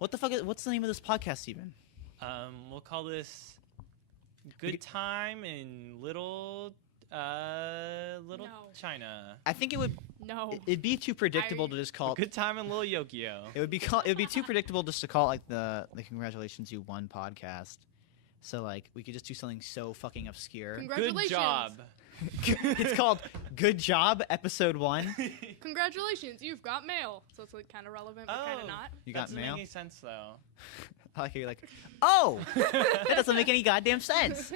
What the fuck? What's the name of this podcast even? We'll call this Good Time in Little No. China. I think it would. No. It'd be too predictable to just call. Good Time in Little Yokio. It would be too predictable just to call it like the Congratulations You Won podcast. So like we could just do something so fucking obscure. Congratulations. Good job. It's called Good Job Episode 1. Congratulations, you've got mail. So it's like kind of relevant, but kind of not. You got Doesn't mail? make any sense though. I like how you're like, oh, that doesn't make any goddamn sense.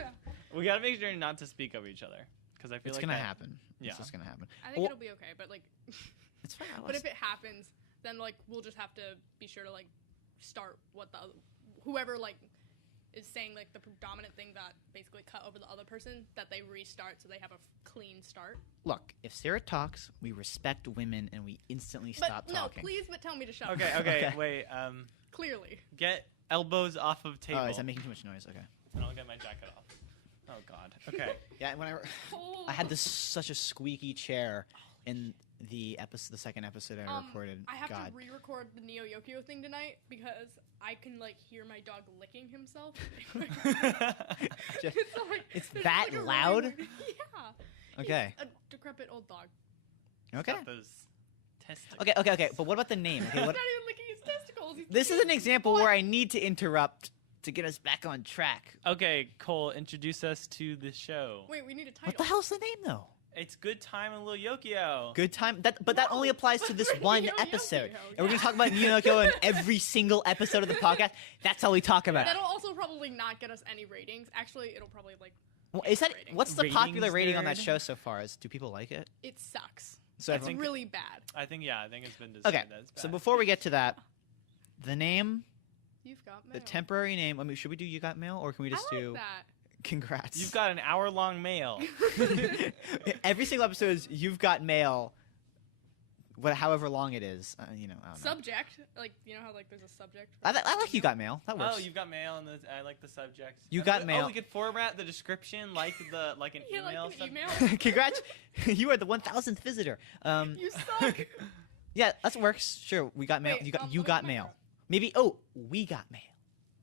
We gotta make sure not to speak of each other because I feel It's like gonna that- happen. Yeah. It's just gonna happen. I think it'll be okay, but like, It's fine. but if it happens, then like we'll just have to be sure to like start what the whoever like is saying like the predominant thing that basically cut over the other person, that they restart so they have a clean start. Look, if Sarah talks, we respect women and we instantly stop but talking. no, please, but tell me to shut up. Okay, Okay. wait. Clearly. Get elbows off of table. Oh, is that making too much noise? Okay. And I'll get my jacket off. Oh God. Okay. Yeah, when I had such a squeaky chair in the second episode I recorded. I have God. to re-record the Neo Yokio thing tonight because I can like hear my dog licking himself. Just- it's there's that like a really loud? weird- yeah. Okay. He's a decrepit old dog. He's Okay. got those testicles. Okay. But what about the name? Okay, He's what? not even licking his testicles. He's This is licking an example where I need to interrupt to get us back on track. Okay, Cole, introduce us to the show. Wait, we need a title. What the hell's the name though? It's Good Time in Little Yokio. Good time. But that only applies to this one Neo episode. Yokio, And we're gonna yeah. talk about Neo Yokio in every single episode of the podcast. That's how we talk about it. That'll also probably not get us any ratings. Actually, it'll probably like Well, is that rating. what's the popular Ratings rating on that nerd? show so far? Do people like it? it sucks. So It's everyone- really bad. I think it's been decided Okay. that it's So bad. before we get to that, the name, You've got mail. the temporary name. I mean, should we do You Got Mail or can we just I like do that. Congrats? You've got an hour-long mail. Every single episode is You've Got Mail. However long it is, I don't know. Subject, like you know how like there's a subject. I like You Got Mail. That works. Oh, you've got mail, and I like the subject. You got mail. Oh, we could format the description like an Yeah, email. like an email. Congrats! You are the 1,000th visitor. You suck. Yeah, that works. Sure, we got mail. Wait, You got let me got come mail. back. Maybe we got mail.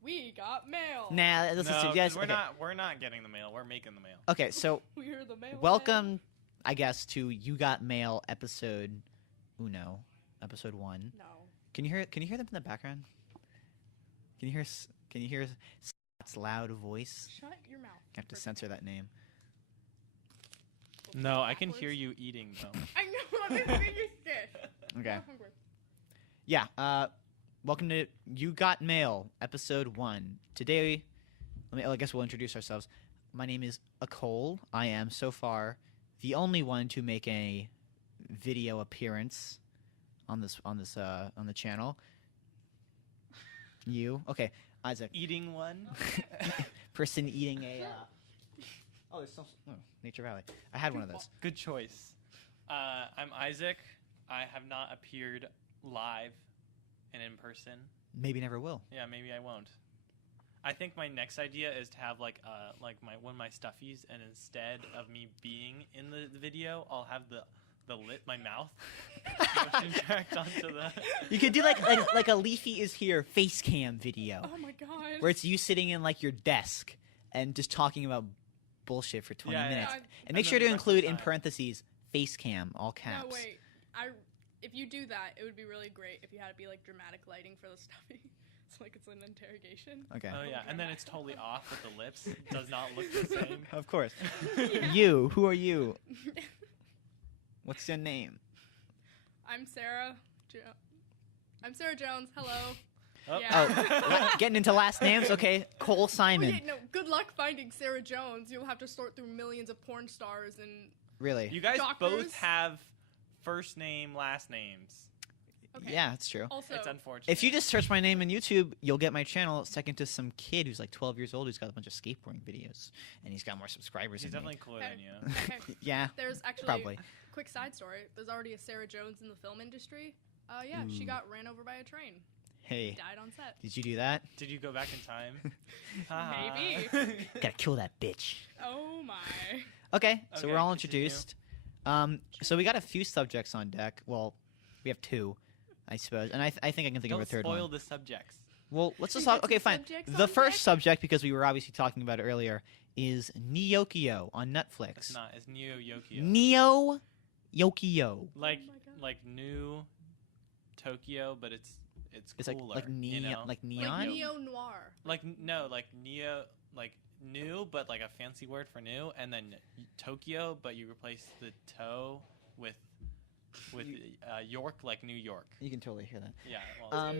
We got mail. Nah, No, let's 'cause just yes. we're Okay. not getting the mail. We're making the mail. Okay, so We're the mail. welcome, I guess, to You Got Mail episode uno, episode 1. No. Can you hear them in the background? Can you hear Scott's loud voice? Shut your mouth. I have to censor that name. No, I can hear Backwards. you eating though. I know. I'm the biggest dish. Okay. I'm hungry. Yeah. Welcome to You Got Mail, episode 1. Today, I guess we'll introduce ourselves. My name is Cole. I am so far the only one to make a video appearance on the channel. You okay? Isaac, Eating one. person eating a. Oh, there's Nature Valley. I had one of those. Good choice. I'm Isaac. I have not appeared live and in person. Maybe never will. Yeah, maybe I won't. I think my next idea is to have one of my stuffies, and instead of me being in the video, I'll have my mouth motion tracked onto the. You could do like a Leafy is here face cam video. Oh my god. Where it's you sitting in like your desk and just talking about bullshit for 20 Yeah, yeah. minutes. Yeah, And make then sure the to rest of the include in time- parentheses face cam, all caps. No, wait. If you do that, it would be really great if you had to be like dramatic lighting for the stuffy. It's like it's an interrogation. Okay. Oh yeah, and then it's totally off with the lips. Does not look the same. Of course. Yeah. You, who are you? What's your name? I'm Sarah. I'm Sarah Jones. Hello. Oh. Yeah. Getting into last names? Okay. Cole Simon. Okay, no. Good luck finding Sarah Jones. You'll have to sort through millions of porn stars and. Really? You guys Doctors? both have first name, last names. Okay. Yeah, that's true. Also, It's unfortunate. If you just search my name on YouTube, you'll get my channel second to some kid who's like 12 years old who's got a bunch of skateboarding videos. And he's got more subscribers he's than me. definitely cooler Okay. than you. okay. Yeah, There's actually probably. quick side story. There's already a Sarah Jones in the film industry. Yeah, she Ooh. got ran over by a train. Hey, Died on set. did you do that? Did you go back in time? Maybe. Gotta kill that bitch. Oh my. Okay, so Okay, we're all continue. introduced. So we got a few subjects on deck. Well, we have 2, I suppose. And I think I can think Don't of a third spoil one. the subjects. Well, let's just You talk. got Okay, some fine. subjects The on first deck? subject, because we were obviously talking about it earlier, is Neo Yokio on Netflix. It's not. It's Neo Yokio. Neo Yokio. Like Oh my God. like new Tokyo, but it's It's cooler. like you know? like Like neon. neo noir. Like no, like Neo, like new, but like a fancy word for new, and then Tokyo, but you replace the toe with York, like New York. You can totally hear that. Yeah. Well,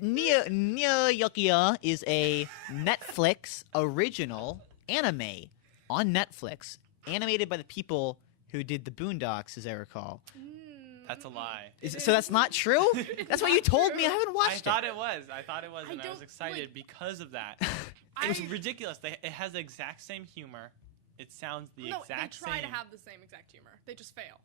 Neo Yokio is a Netflix original anime on Netflix, animated by the people who did the Boondocks, as I recall. that's a lie. So that's not true? That's what you told me. I haven't I watched thought it was, I and I was don't- excited like- because of that. I- It was ridiculous. It has the exact same humor. It sounds the No, exact they try same. to have the same exact humor. They just fail.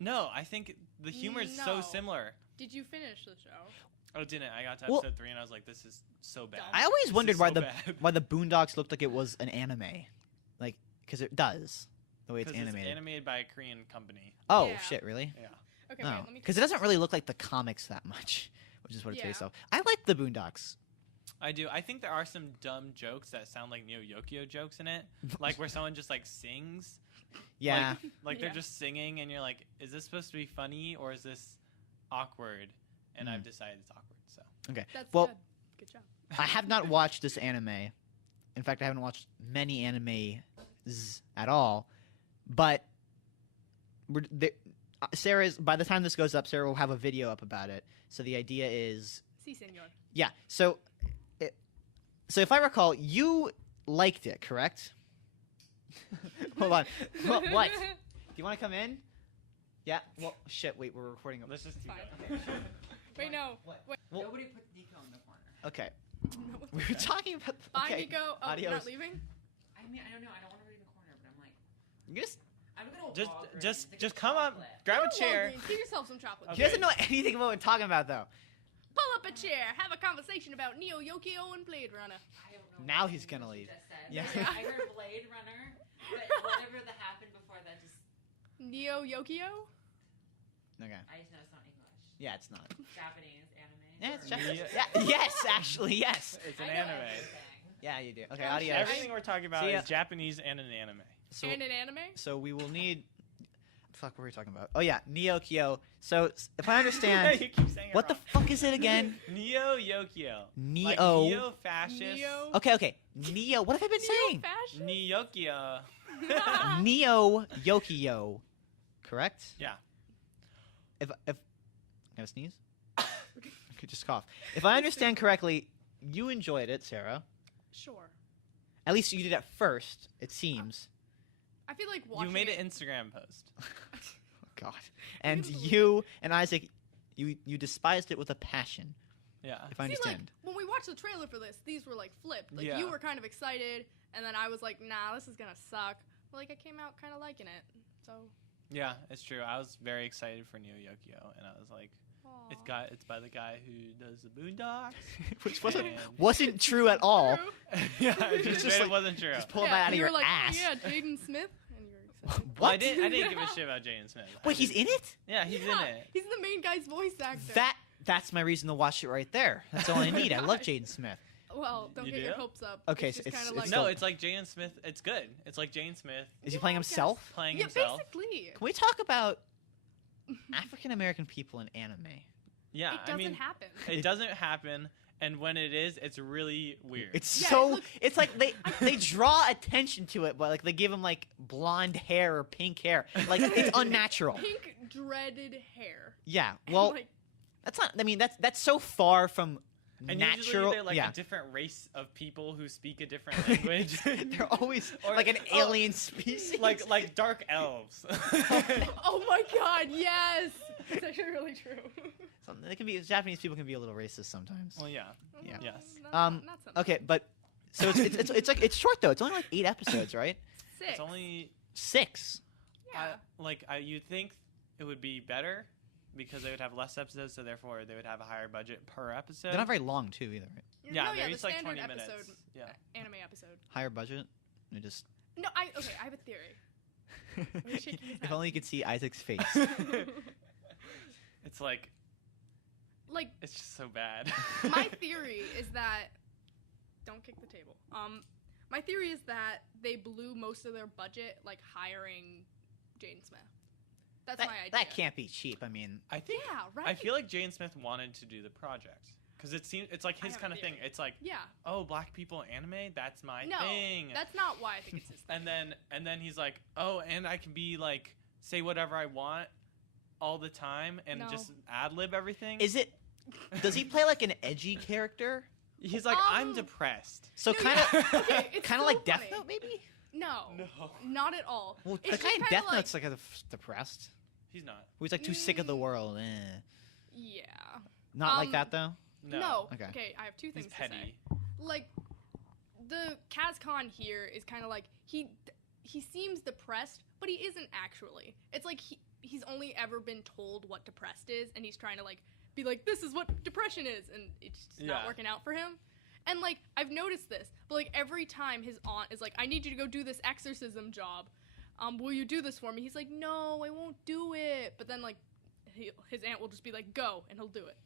No, I think the humor is so No. similar. Did you finish the show? Oh, didn't I? Got to Well- episode 3 and I was like, this is so bad. I always This wondered is why so the bad. why the Boondocks looked like it was an anime, like because it does the way it's 'Cause animated. It's animated by a Korean company. Oh Yeah. shit, really? Yeah. Okay, No, wait, let me. because it doesn't really look like the comics that much, which is what it's based Yeah. off. I like the Boondocks. I do. I think there are some dumb jokes that sound like Neo Yokio jokes in it, like where someone just like sings. Yeah, Like they're Yeah. just singing, and you're like, is this supposed to be funny or is this awkward? And Mm. I've decided it's awkward. So That's well- good. Good job. I have not watched this anime. In fact, I haven't watched many animes at all. But Sarah's. By the time this goes up, Sarah will have a video up about it. So the idea is, Si, senor. yeah. So if I recall, you liked it, correct? Hold on. What? Do you want to come in? Yeah. Well, shit. Wait, we're recording. let's just keep Fine. going. Wait, no. What? Wait. Well- Nobody put Nico in the corner. Okay. No, We were talking about. Bye, Okay. Nico. Oh, Adios. you're not leaving? I mean, I don't know. I don't want to be in the corner, but I'm like, You just- I'm gonna Just, Walgreens just, to get just come up, chocolate. grab Go a to chair. Walgreens, Get yourself some chocolate. He doesn't know anything about what we're talking about, though. Pull up a chair. Have a conversation about Neo Yokio and Blade Runner. I don't know. Now what he's gonna you leave. just said. Yeah. I heard Blade Runner, but whatever that happened before that, just Neo Yokio? Okay. I just know it's not English. Yeah, it's not. Japanese anime. Yeah, it's or- Japanese. Yeah. Yeah. Yes, actually, yes. It's I an know anime. everything. Yeah, you do. Okay, Oh, adios. Everything we're talking about See ya. is Japanese and an anime. So, And an anime? so we will need. Fuck, what were we talking about? Oh yeah, Neo Yokio. So if I understand, You keep saying it what the wrong. fuck is it again? Neo Yokio. Neo. Like neo-fascist. Neo. Okay. Neo. What have I been saying? Fashion? Neo Yokio. Neo Yokio. Correct. Yeah. If can I sneeze? I could just cough. If I understand correctly, you enjoyed it, Sarah. Sure. At least you did at first. It seems. I feel like watching You made an Instagram post. Oh God. And you and Isaac, you despised it with a passion. Yeah. If I See, like, understand. when we watched the trailer for this, these were like flipped. Like Yeah. you were kind of excited, and then I was like, "Nah, this is gonna suck." But like I came out kind of liking it. So. Yeah, it's true. I was very excited for Neo Yokio, and I was like, Aw. it's by the guy who does the Boondocks. Which wasn't And- wasn't true at all. True. yeah, it Just just like- wasn't true. Just pull that Yeah, out of you your were like, ass. Yeah, Jaden Smith, and you were excited. Well, I What? didn't give a shit about Jaden Smith. I Wait, he's just- in it? Yeah, he's Yeah, in it. He's the main guy's voice actor. That's my reason to watch it right there. That's all I need. I love Jaden Smith. Well, don't You get do? your hopes up. Okay, it's so just it's- kind of it's like still- No, it's like Jaden Smith. It's good. It's like Jaden Smith Is he playing I guess. himself? playing yeah, himself. basically. Can we talk about African American people in anime? Yeah, It doesn't I mean, happen. it doesn't happen, and when it is, it's really weird. It's Yeah, it so. looks- It's like they draw attention to it, but like they give him like blonde hair or pink hair. Like it's unnatural. Pink dreaded hair. Yeah. Well, like, that's not. I mean, that's so far from and natural. usually they're like yeah. a different race of people who speak a different language. They're always Or- like an oh, alien species. like dark elves. oh my God, yes. It's actually really true. They can be Japanese people can be a little racist sometimes. well, yeah. Yeah. Yes. Not sometimes. Okay, but so it's like it's short though. It's only like 8 episodes, right? 6. It's only 6. Yeah. you'd think it would be better because they would have less episodes, so therefore they would have a higher budget per episode. They're not very long too either, right? Yeah, no, they're the each like standard 20 minutes. episode, Yeah. anime episode. Higher budget. They just. No, I have a theory. shaking his If head? only you could see Isaac's face. It's like like It's just so bad. my theory is that don't kick the table. My theory is that they blew most of their budget like hiring Jaden Smith. That's my idea. That can't be cheap. I mean, I think. Yeah, right. I feel like Jaden Smith wanted to do the project because it's like I his have a kind of thing. theory. It's like, Yeah. oh, black people in anime, that's my No, thing. that's not why I think it's his thing. And then he's like, oh, and I can be like say whatever I want all the time and No. just ad lib everything. is it? Does he play like an edgy character? He's like, I'm Um, depressed. So No, kind of, yeah. Okay, it's kind of so like Death funny. Note, maybe. No, No, not at all. Well, It's the guy just in kinda Death like, Note's like depressed. he's not. He's like too sick of the world. Eh. Yeah. Not like Um, that though. No. Okay. I have two He's things to petty. say. Like, the Kaz Khan here is kind of like he seems depressed, but he isn't actually. It's like he's only ever been told what depressed is, and he's trying to like be like, this is what depression is, and it's just not Yeah. working out for him. And like I've noticed this, but like every time his aunt is like, I need you to go do this exorcism job. Will you do this for me? He's like, no, I won't do it. But then like his aunt will just be like, go, and he'll do it.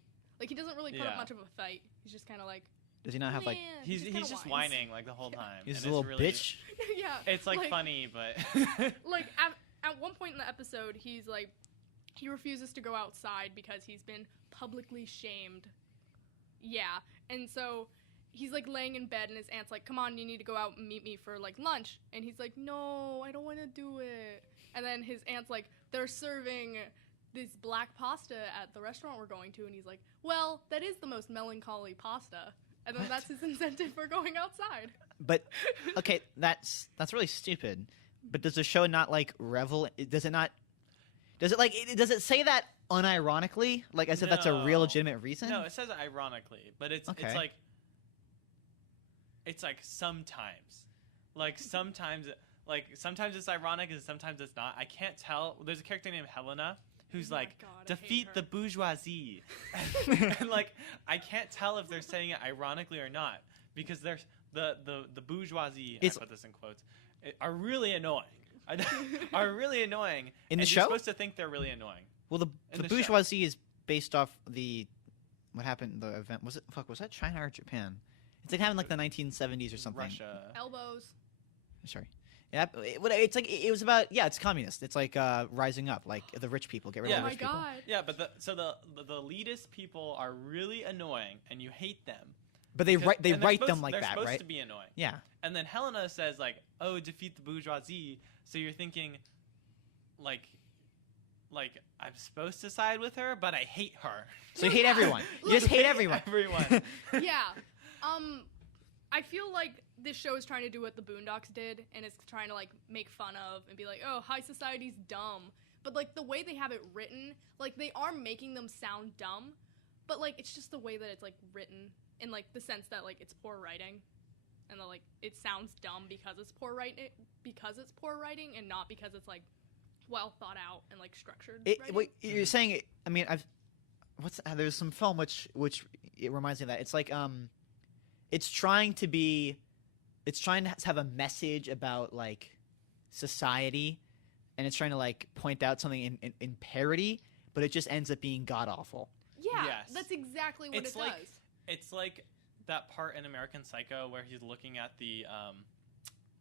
Like he doesn't really put up Yeah. much of a fight. He's just kind of like, Does he not have like? "Meh," He's kinda just whines. whining like the whole time. He's and a little it's really, bitch. Yeah. It's like funny, but Like at one point in the episode, he's like, he refuses to go outside because he's been publicly shamed. Yeah, and so he's like laying in bed, and his aunt's like, "Come on, you need to go out and meet me for like lunch." And he's like, "No, I don't want to do it." And then his aunt's like, "They're serving this black pasta at the restaurant we're going to," and he's like, "Well, that is the most melancholy pasta." And then that's his incentive for going outside. But okay, that's really stupid. But does the show not like revel? Does it not? Does it like? Does it say that unironically, like as if that's a real No. legitimate reason? no, it says it ironically, but it's Okay. it's like sometimes, like sometimes it's ironic and sometimes it's not. I can't tell. There's a character named Helena who's Oh my like God, I hate defeat her. the bourgeoisie, and like I can't tell if they're saying it ironically or not because there's the bourgeoisie. It's- I put this in quotes. Are really annoying. Are really annoying. In the and show? you're supposed to think they're really annoying. Well, the In the show. bourgeoisie is based off the what happened. The event was that China or Japan? It's like happened like the 1970s or something. Russia. Elbows. Sorry. Yeah, it's like it was about it's communist. It's like rising up, like the rich people get rid Yeah. of Oh the my rich people. god. Yeah, but the elitist people are really annoying, and you hate them. But they Because- write and they're them supposed- like they're that, supposed right? to be annoying. Yeah. And then Helena says like, "Oh, defeat the bourgeoisie." So you're thinking, like I'm supposed to side with her, but I hate her. So you hate Yeah. everyone. You Look, just hate everyone. Everyone. Yeah. I feel like this show is trying to do what the Boondocks did, and it's trying to like make fun of and be like, "Oh, high society's dumb." But like the way they have it written, like they are making them sound dumb, but like it's just the way that it's like written in like the sense that like it's poor writing, and that like it sounds dumb because it's poor writing, and not because it's like well thought out and like structured. writing. Wait, you're saying? I mean, there's some film which it reminds me of that. It's like it's trying to have a message about like society, and it's trying to like point out something in parody, but it just ends up being god awful. Yeah, Yes. that's exactly what It's it like- does. It's like that part in American Psycho where he's looking at the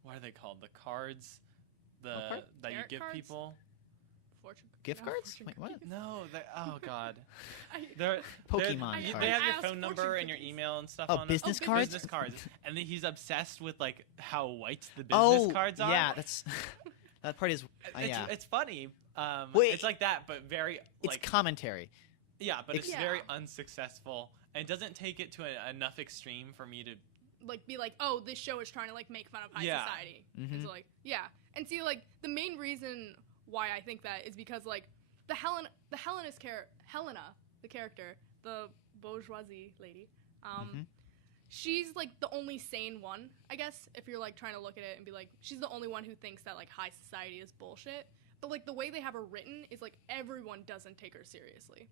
what are they called? The cards, What part? that you Tarot give cards? people. Fortune Gift no, cards? fortune Wait, what? cookies. No, oh god, I- they're Pokemon They cards. have I your asked phone number fortune and your cookies. email and stuff Oh, on them. business Oh, cards. Business cards, and then he's obsessed with like how white the business Oh, cards are. yeah, that's that part is yeah. It's funny. Wait. It's like that, but very It's like commentary. yeah, but it's Yeah. very unsuccessful, and it doesn't take it to enough extreme for me to. like be like, oh, this show is trying to like make fun of high Yeah. society. Mhm. And so like, yeah. And see, like the main reason why I think that is because like Helena, the character, the bourgeoisie lady, Mhm. she's like the only sane one, I guess, if you're like trying to look at it and be like, she's the only one who thinks that like high society is bullshit. But like the way they have her written is like everyone doesn't take her seriously.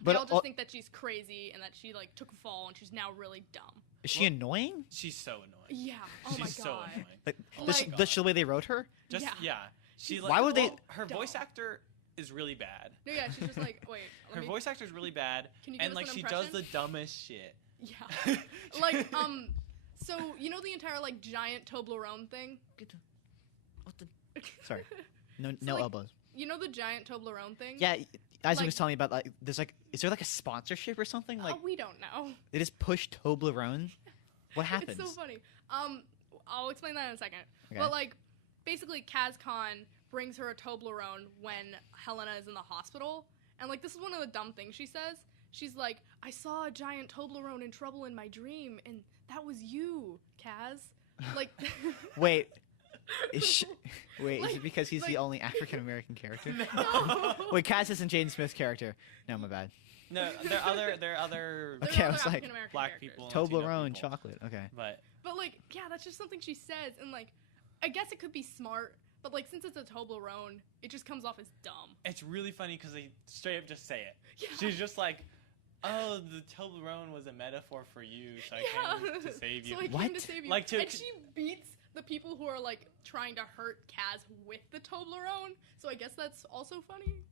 They But all just think that she's crazy and that she like took a fall and she's now really dumb. is she annoying? She's so annoying. Yeah. Oh my She's so god. annoying. Like, Oh the my the way they wrote her? Just Yeah. yeah. She She's like, Why would they- her voice dumb. actor is really bad. No, yeah, she's just like, wait. Her voice actor is really bad, Can you give and us like an she impression? does the dumbest shit. Yeah. Like, so you know the entire like giant Toblerone thing? What the? Sorry. No, So, no like, elbows. You know the giant Toblerone thing? Yeah, Isaac like- was telling me about like there's like is there like a sponsorship or something? Like we don't know. they just push Toblerone. What happens? It's so funny. I'll explain that in a second. Okay. But like, basically, Kaz Khan brings her a Toblerone when Helena is in the hospital, and like this is one of the dumb things she says. She's like, "I saw a giant Toblerone in trouble in my dream, and that was you, Kaz." Like, Wait. Is is Like- it because he's the like- only African American character? no. Wait, Cass isn't Jaden Smith's character. No, my bad. No, there are other There Okay, are I was other like, African-American black characters. people. Latino Toblerone people. chocolate. Okay. But Like, yeah, that's just something she says, and like, I guess it could be smart, but like, since it's a Toblerone, it just comes off as dumb. it's really funny because they straight up just say it. Yeah. She's just like, "Oh, the Toblerone was a metaphor for you, so I came to save you." So I What? came to save you. Like, to- and she beats the people who are like trying to hurt Kaz with the Toblerone. So I guess that's also funny.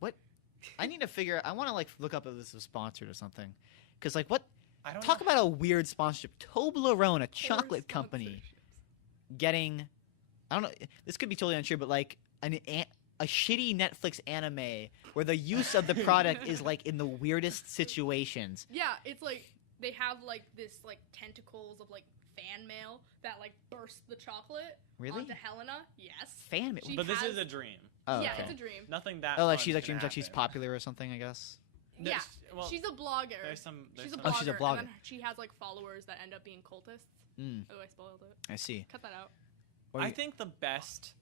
I need to figure. I want to like look up if this is sponsored or something. Cause like what? I don't Talk know. about a weird sponsorship. Toblerone, a chocolate Or company, sponsorships. getting. I don't know. This could be totally untrue, but like a shitty Netflix anime where the use of the product is like in the weirdest situations. Yeah, it's like they have like this like tentacles of like fan mail that like burst the chocolate Really? onto Helena. Yes. Fan mail. She But this has- is a dream. Oh, yeah, okay. it's a dream. Nothing that. Oh, like fun's she's like gonna dreams like she's happen. popular or something. I guess. Yeah, Well, she's a blogger. There's some. There's She's a some blogger. Oh, she's a And blogger. then she has like followers that end up being cultists. Mm, Oh, I spoiled it. I see. Cut that out. What are I you- think the best,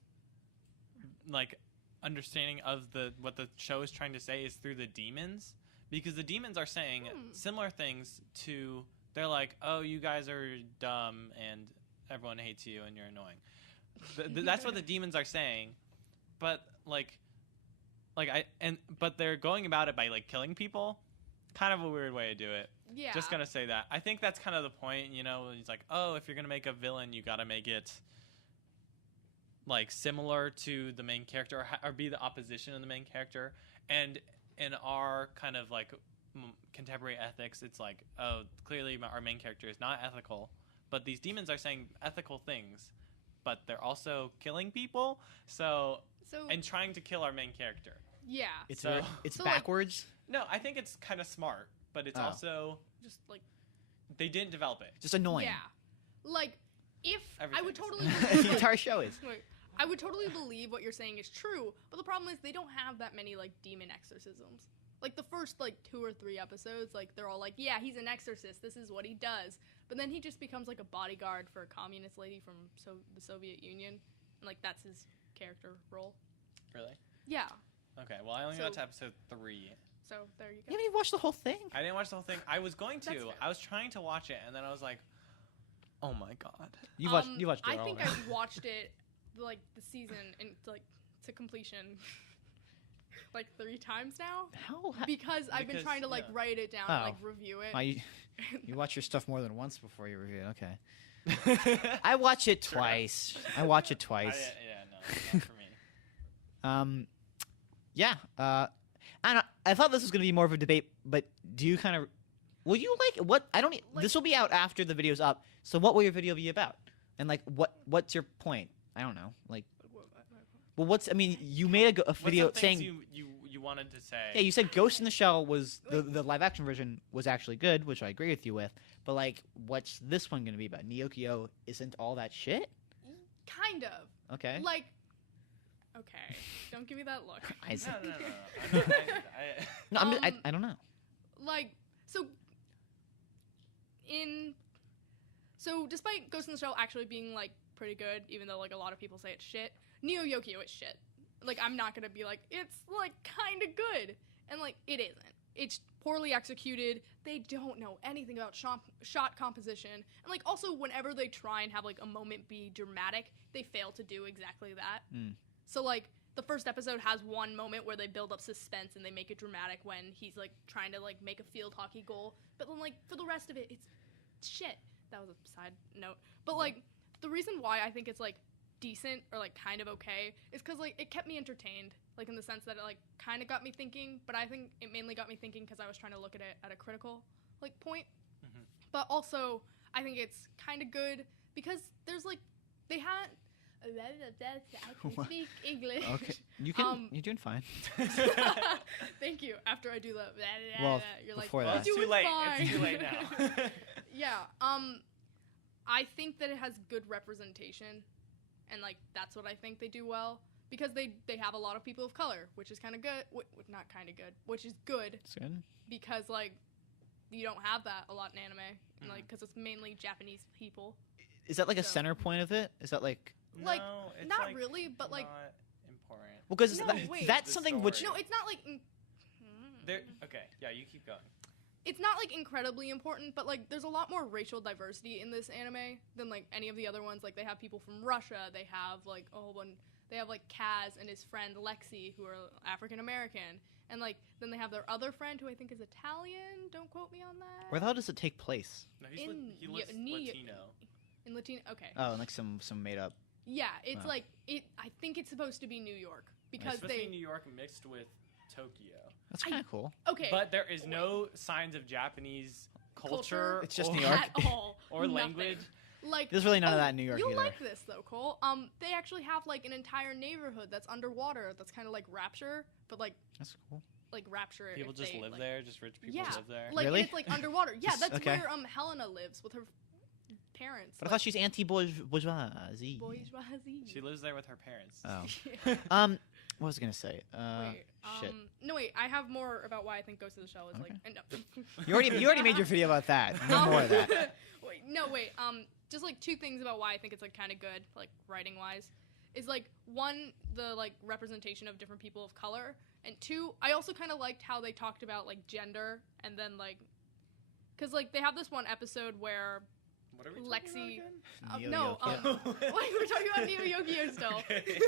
like, understanding of what the show is trying to say is through the demons, because the demons are saying similar things to. They're like, "Oh, you guys are dumb and everyone hates you and you're annoying." That's what the demons are saying, but but they're going about it by like killing people. Kind of a weird way to do it. Yeah. Just gonna say that. I think that's kind of the point, you know. He's like, "Oh, if you're gonna make a villain, you gotta make it like similar to the main character, or be the opposition of the main character." And in our kind of like contemporary ethics, it's like, "Oh, clearly our main character is not ethical," but these demons are saying ethical things, but they're also killing people. So and trying to kill our main character. yeah. It's So- very- it's So, like- backwards. No, I think it's kind of smart, but it's Oh. also Just like they didn't develop it. Just annoying. yeah. Like if I Everything would is. totally the believe, like, entire show is. Wait, I would totally believe what you're saying is true, but the problem is they don't have that many like demon exorcisms. Like the first like 2 or 3 episodes, like they're all like, yeah, he's an exorcist. This is what he does. But then he just becomes like a bodyguard for a communist lady from the Soviet Union, and like that's his character role. Really? Yeah. Okay. Well, I only So- got to episode 3. So there you You go. haven't even watched the whole thing. I didn't watch the whole thing. I was going That's to. fair. I was trying to watch it, and then I was like, "Oh my god!" You watched. You watched. I it all think then. I've watched it like the season and like to completion like 3 times now How? because I've been Because, trying to like yeah. write it down Oh. and like review it. You watch your stuff more than once before you review it. Okay. I watch it Sure. twice. I watch it twice. Yeah, no, not for me. Yeah. I thought this was going to be more of a debate, but do you kind of? Will you like what? I don't. Like- This will be out after the video's up. So what will your video be about? And like, what's your point? I don't know. Like, well, what's? I mean, you made a What's video some things saying. you wanted to say? Yeah, you said Ghost in the Shell was the live action version was actually good, which I agree with you with. But like, what's this one going to be about? Neo Yokio isn't all that shit. Kind of. Okay. Like, okay, don't give me that look. Isaac. No. I'm not- I- No, Um, I don't know. Like, so despite Ghost in the Shell actually being like pretty good, even though like a lot of people say it's shit, Neo Yokio is shit. Like, I'm not gonna be like it's like kind of good, and like it isn't. It's poorly executed. They don't know anything about shot composition, and like also whenever they try and have like a moment be dramatic, they fail to do exactly that. Mm. So like the first episode has one moment where they build up suspense and they make it dramatic when he's like trying to like make a field hockey goal, but then like for the rest of it, it's shit. That was a side note, but like the reason why I think it's like decent or like kind of okay is because like it kept me entertained, like in the sense that it like kind of got me thinking, but I think it mainly got me thinking because I was trying to look at it at a critical like point. Mhm. But also I think it's kind of good because there's like they had I can speak English. Okay, you can. You're doing fine. Thank you. After I do the Well, you're like, before "You're that. It's too doing late. fine." It's too late now. Yeah. I think that it has good representation, and like that's what I think they do well because they have a lot of people of color, which is kind of good. Not kind of good, which is good It's good. because like you don't have that a lot in anime, and like because it's mainly Japanese people. Is that like a So- center point of it? Is that like? Like, no, it's not like really, but like not important. Well, because No, wait. that's The something which. story. no, it's not like. Okay, yeah, you keep going. It's not like incredibly important, but like there's a lot more racial diversity in this anime than like any of the other ones. Like they have people from Russia, they have like a whole bunch. They have like Kaz and his friend Lexi, who are African American, and like then they have their other friend who I think is Italian. Don't quote me on that. Where the hell does it take place? No, In he looks Neo- Latino. In Latino, okay. Oh, like some made up. Yeah, it's Wow. like it. I think it's supposed to be New York because It's supposed to they. be New York mixed with Tokyo. That's kind of cool. Okay. But there is Wait. no signs of Japanese culture. Culture? It's just or, New York. At all. or Nothing. language. Like There's really none of that in New York You'll either. like this though, Cole. They actually have like an entire neighborhood that's underwater. That's kind of like Rapture, but like That's cool. Rapture. People if just they, live like, there. Just rich people Yeah, live there. like Really? and it's like underwater. Yeah, Just- that's okay. where Helena lives with her parents. But I thought she's anti-bourgeoisie. bourgeoisie. She lives there with her parents. Oh. What was I gonna say? Wait, shit. no wait, I have more about why I think Ghost of the Shell is like. You already made your video about that. No more of that. wait. Just like two things about why I think it's like kind of good, like writing wise, is like one, the like representation of different people of color, and two, I also kind of liked how they talked about like gender, and then like, cause like they have this one episode where What are we Lexi- talking Neo no, Yokio. about again? wait, we're talking about Neo Yokio still. Okay.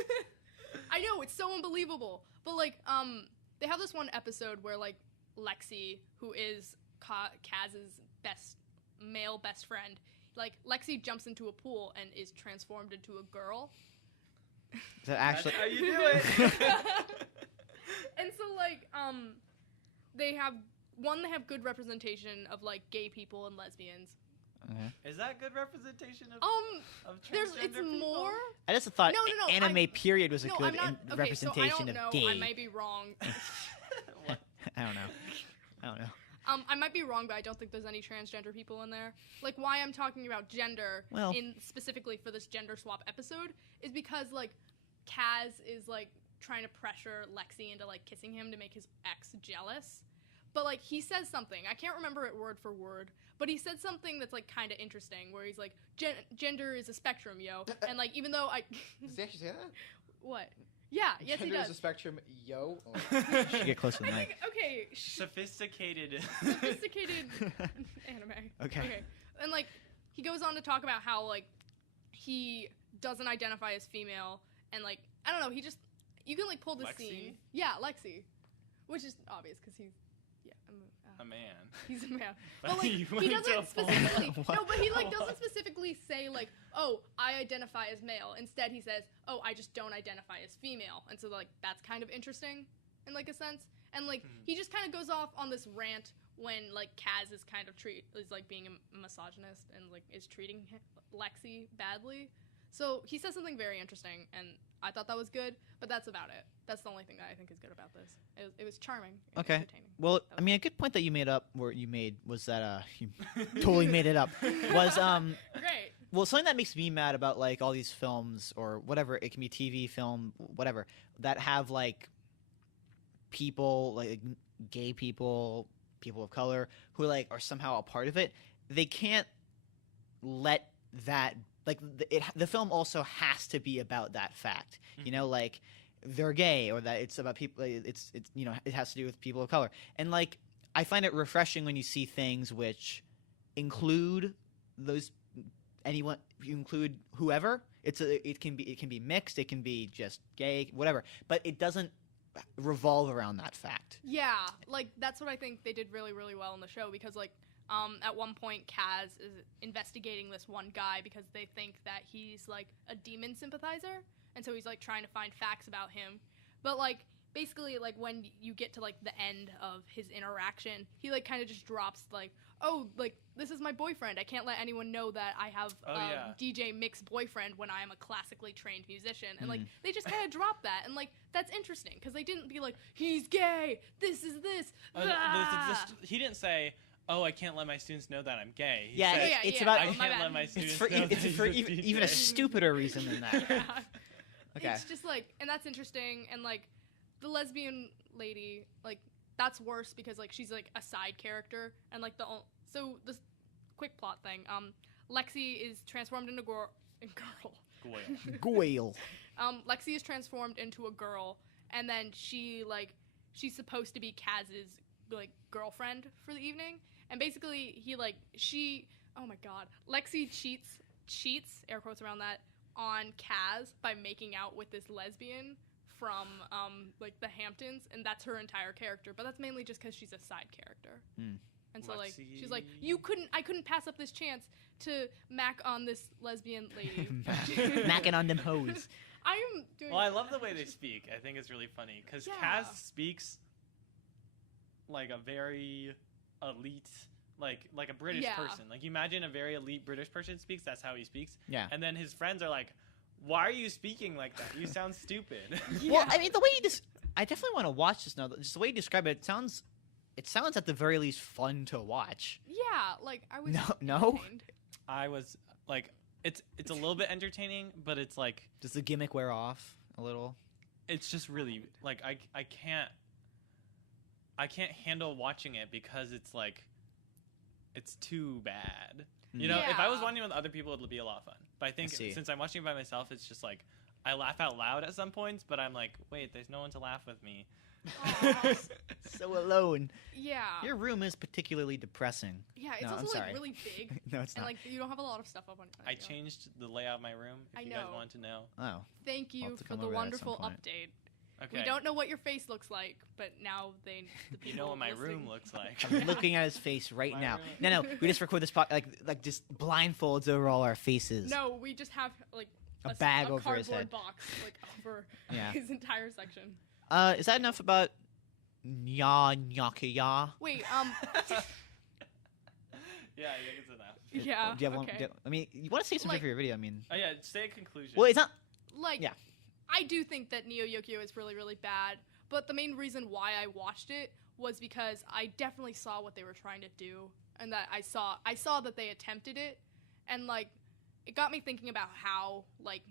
I know it's so unbelievable, but like they have this one episode where like Lexi, who is Kaz's male best friend, like Lexi jumps into a pool and is transformed into a girl. Is that actually? That's how you do it. And so like they have good representation of like gay people and lesbians. Okay. Is that good representation of It's transgender people? more. I just thought No, anime I'm- period was a No, good I'm not. Okay, representation so I don't know. of gay. I might be wrong. What? I don't know. I might be wrong, but I don't think there's any transgender people in there. Like, why I'm talking about gender Well- in specifically for this gender swap episode is because like Kaz is like trying to pressure Lexi into like kissing him to make his ex jealous. But like he says something, I can't remember it word for word, but he said something that's like kind of interesting, where he's like, gender is a spectrum, yo, and like even though I, Does he actually say that? what? Yeah, yes he Gender does. is a spectrum, yo. Should get close to the I mic. think okay, Sophisticated. sophisticated anime. Okay. And like he goes on to talk about how like he doesn't identify as female, and like I don't know, he just you can like pull the Lexi? scene. Yeah, Lexi, which is obvious because he's A man. he's a man. But But like you he went to doesn't a full- specifically What? no, but he like doesn't specifically say like, oh, I identify as male. Instead, he says, oh, I just don't identify as female, and so like that's kind of interesting in like a sense. And like he just kind of goes off on this rant when like Kaz is kind of is like being a misogynist and like is treating Lexi badly. So he says something very interesting, and I thought that was good. But that's about it. That's the only thing that I think is good about this. It was charming. And Okay. entertaining. Well, I mean, a good point that you made was that you totally made it up. Was Great. well, something that makes me mad about like all these films or whatever, it can be TV, film, whatever, that have like people like gay people, people of color who like are somehow a part of it. They can't let that like the film also has to be about that fact. You know, like they're gay or that it's about people. It's you know it has to do with people of color. And like I find it refreshing when you see things which include those anyone you include whoever. It can be mixed. It can be just gay, whatever. But it doesn't revolve around that fact. Yeah, like that's what I think they did really, really well in the show because like At one point, Kaz is investigating this one guy because they think that he's like a demon sympathizer, and so he's like trying to find facts about him. But like basically, like when you get to like the end of his interaction, he like kind of just drops like, "Oh, like this is my boyfriend. I can't let anyone know that I have DJ mix boyfriend when I am a classically trained musician." And like they just kind of drop that, and like that's interesting because they didn't be like, "He's gay. This is this." He didn't say, "Oh, I can't let my students know that I'm gay." He Yeah, said, it's about. I Oh, my can't bad. let my students It's for, know that it's he's for a even a DJ." stupider reason than that. Yeah. Okay. It's just like, and that's interesting, and like the lesbian lady, like that's worse because like she's like a side character, and like so this quick plot thing, Lexi is transformed into girl. Goyle. Lexi is transformed into a girl, and then she's supposed to be Kaz's like girlfriend for the evening, and basically oh my god, Lexi cheats air quotes around that on Kaz by making out with this lesbian from like the Hamptons, and that's her entire character, but that's mainly just because she's a side character. And so like she's like, I couldn't pass up this chance to mac on this lesbian lady. Macking on them hoes. I'm doing. Well, I love the way they speak. I think it's really funny because Yeah. Kaz speaks like a very elite, like a British Yeah. person. Like you imagine a very elite British person speaks. That's how he speaks. Yeah. And then his friends are like, "Why are you speaking like that? You sound stupid." Well, I mean, the way I definitely want to watch this now. Just the way you describe it, it sounds at the very least fun to watch. Yeah, like I was. No? entertained. I was like, it's a little bit entertaining, but it's like Does the gimmick wear off a little? it's just really like I can't handle watching it because it's like it's too bad. You know, if I was Yeah. watching with other people, it'd be a lot of fun. But I think see. since I'm watching it by myself, it's just like I laugh out loud at some points, but I'm like, wait, there's no one to laugh with me. Aw. So alone. Yeah. Your room is particularly depressing. Yeah, it's No, I'm also sorry. like really big, No, it's and not. like you don't have a lot of stuff up on. I changed the layout of my room. If I you guys know. wanted to know. Oh. Thank I'll you have to for come the over there at some wonderful point. update. Okay. We don't know what your face looks like, but now the You people know what my listening- room looks like. I'm looking at his face right My now. room. No, we just record this like just blindfolds over all our faces. No, we just have like A bag over his cardboard head. box like over Yeah. his entire section. Is that enough about Neo Yokio? Wait, Yeah, I think it's enough. yeah, Do you have one? okay. I mean, you want to say something Like- for your video? I mean, Oh yeah, say a conclusion. well, it's not. Like, Yeah. I do think that Neo Yokio is really, really bad, but the main reason why I watched it was because I definitely saw what they were trying to do, and that I saw that they attempted it, and like, it got me thinking about how like,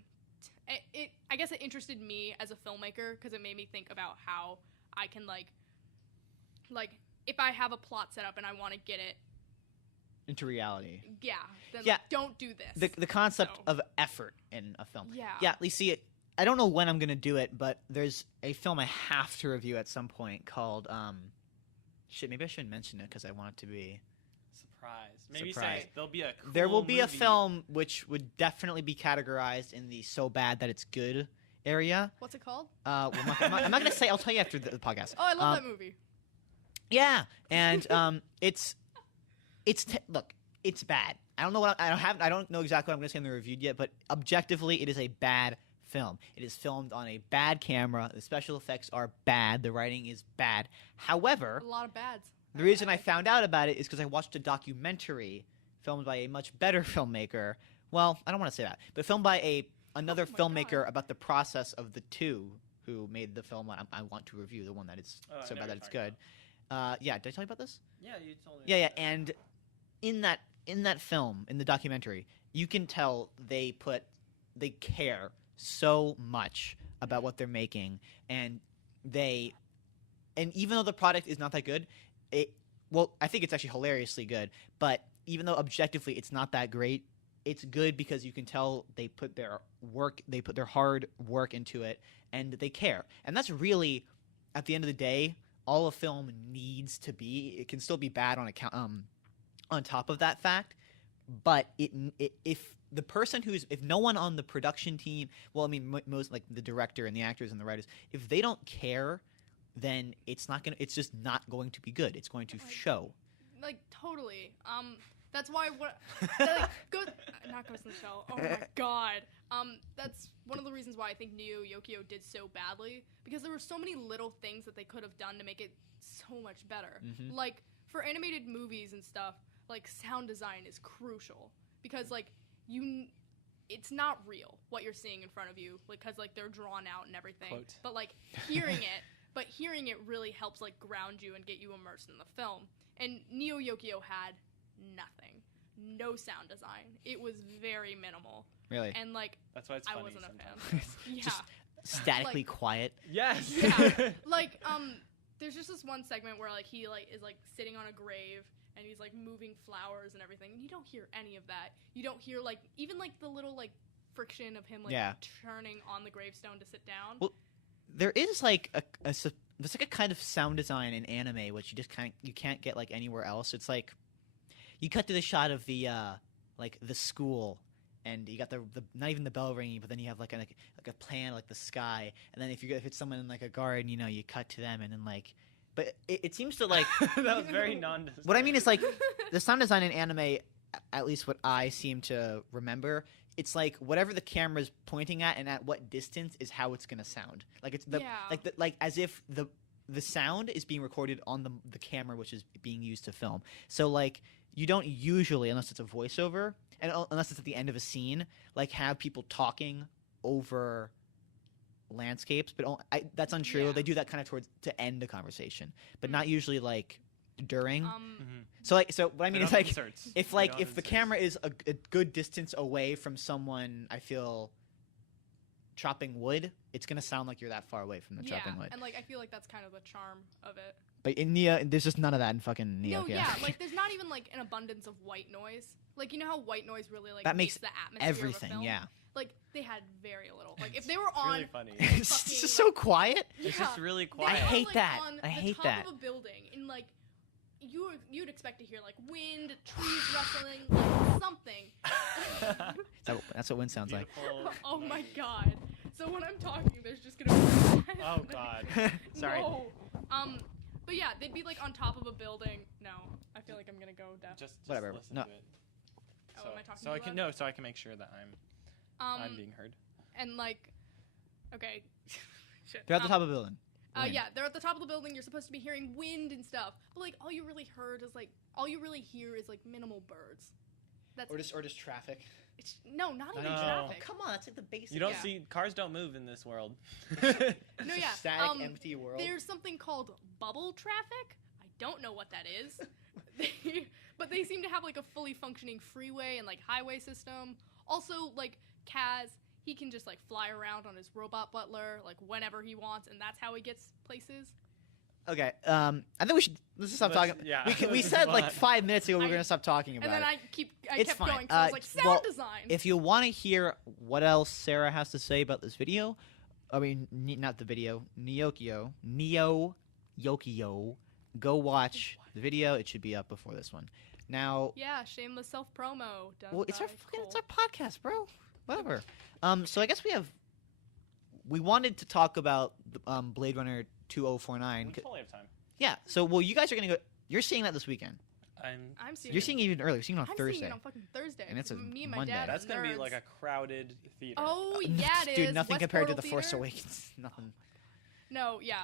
I guess it interested me as a filmmaker because it made me think about how I can like, if I have a plot set up and I want to get it, Into reality. yeah, then Yeah. like, don't do this. The concept So- of effort in a film. Yeah. Yeah, you see it. I don't know when I'm gonna do it, but there's a film I have to review at some point called shit. Maybe I shouldn't mention it because I want it to be. Surprise. Maybe Surprise. say there'll be a. There will cool be a movie. film which would definitely be categorized in the so bad that it's good area. What's it called? Well, I'm not gonna say. I'll tell you after the podcast. Oh, I love that movie. Yeah, and look, it's bad. I don't know what I don't know exactly what I'm going to say in the review yet, but objectively, it is a bad film. It is filmed on a bad camera. The special effects are bad. The writing is bad. However, A lot of bads. the reason I found out about it is because I watched a documentary filmed by a much better filmmaker. Well, I don't want to say that, but filmed by another Oh my filmmaker God. about the process of the two who made the film I want to review, the one that is Oh, I so know bad what that it's you're good. talking Yeah, did I tell you about this? Yeah, you told me. Yeah, and in that film, in the documentary, you can tell they care so much about what they're making, and even though the product is not that good, I think it's actually hilariously good, but even though objectively it's not that great, it's good because you can tell they put their hard work into it, and they care. And that's really, at the end of the day, all a film needs to be. It can still be bad on top of that fact, but if no one on the production team, well, I mean, most like the director and the actors and the writers, if they don't care, then it's just not going to be good. It's going to show. like totally. That's why like not Ghost in the Shell. Oh my god. That's one of the reasons why I think Neo Yokio did so badly, because there were so many little things that they could have done to make it so much better. Mhm. Like for animated movies and stuff, like sound design is crucial because like it's not real what you're seeing in front of you, because like they're drawn out and everything. Quote. But like hearing it really helps like ground you and get you immersed in the film. And Neo Yokio had nothing, no sound design. It was very minimal, Really? and like That's why it's I funny wasn't a sometimes. fan. Yeah, Just statically Like- quiet. Yes. yeah. Like there's just this one segment where like he like is like sitting on a grave and he's like moving flowers and everything. You don't hear any of that. You don't hear like even like the little like friction of him like Yeah. turning on the gravestone to sit down. Well, there is like there's like a kind of sound design in anime which you can't get like anywhere else. It's like you cut to the shot of the like the school, and you got the not even the bell ringing, but then you have like a plan, like the sky, and then if it's someone in like a garden, you know, you cut to them, and then like, but it seems to like That was very nondescript. what I mean is like the sound design in anime, at least what I seem to remember, it's like whatever the camera's pointing at and at what distance is how it's gonna sound. Like it's like as if the sound is being recorded on the camera, which is being used to film. So like you don't usually, unless it's a voiceover and unless it's at the end of a scene, like have people talking over landscapes. But that's untrue. Yeah. They do that kind of to end a conversation, but not usually like during. Mhm. So what I They mean don't is have like inserts. if They like don't if have the inserts. camera is a good distance away from someone, I feel chopping wood, it's gonna sound like you're that far away from the chopping wood. and like I feel like that's kind of the charm of it. But in Neo, there's just none of that in fucking Neo. No, yeah, like there's not even like an abundance of white noise. Like you know how white noise really like That makes the atmosphere everything. of a film? Yeah, Like they had very little. Like if they were It's on, really funny. it's fucking, just so quiet. It's yeah, just really they quiet. I were, hate like, that. on I the hate top that. of a building in like you'd expect to hear like wind, trees rustling, like something. That's what wind sounds like. Beautiful Oh my night. god. So when I'm talking, there's just gonna be. Oh god. Sorry. No. But yeah, they'd be like on top of a building. No, I feel like I'm gonna go deaf. Just Whatever. listen No. to it. Oh, So, am I talking so I too can loud? no, so I can make sure that I'm being heard. And like, okay. Shit. They're at the top of the building. Wind. Yeah, they're at the top of the building. You're supposed to be hearing wind and stuff, but like all you really hear is like minimal birds. That's Or just traffic. it's, no, not even No. traffic. Come on, that's like the basic. You don't Yeah. see cars don't move in this world. No, It's a yeah. static, empty world. There's something called bubble traffic. I don't know what that is. But they seem to have like a fully functioning freeway and like highway system. Also, like Kaz, he can just like fly around on his robot butler like whenever he wants, and that's how he gets places. Okay. I think let's just stop talking. Yeah. We let's said move like on. 5 minutes ago we were I- gonna stop talking about And then it. I It's kept fine. going. So I was like, sound well, design. If you want to hear what else Sarah has to say about this video, I mean, not the video, Neo Yokio, go watch the video. It should be up before this one. Now, Yeah, shameless self promo. well, it's our podcast, bro. Whatever. So I guess we wanted to talk about Blade Runner 2049. We totally have time. Yeah. So you guys are gonna go. You're seeing that this weekend. I'm seeing You're seeing it even earlier. You're seeing it on I'm Thursday. seeing it on fucking Thursday. And it's a me and my Monday. dad. That's are gonna be nerds. like a crowded theater. Oh yeah, it is. Dude, nothing compared to West The Force Portal Awakens. Nothing. No, yeah.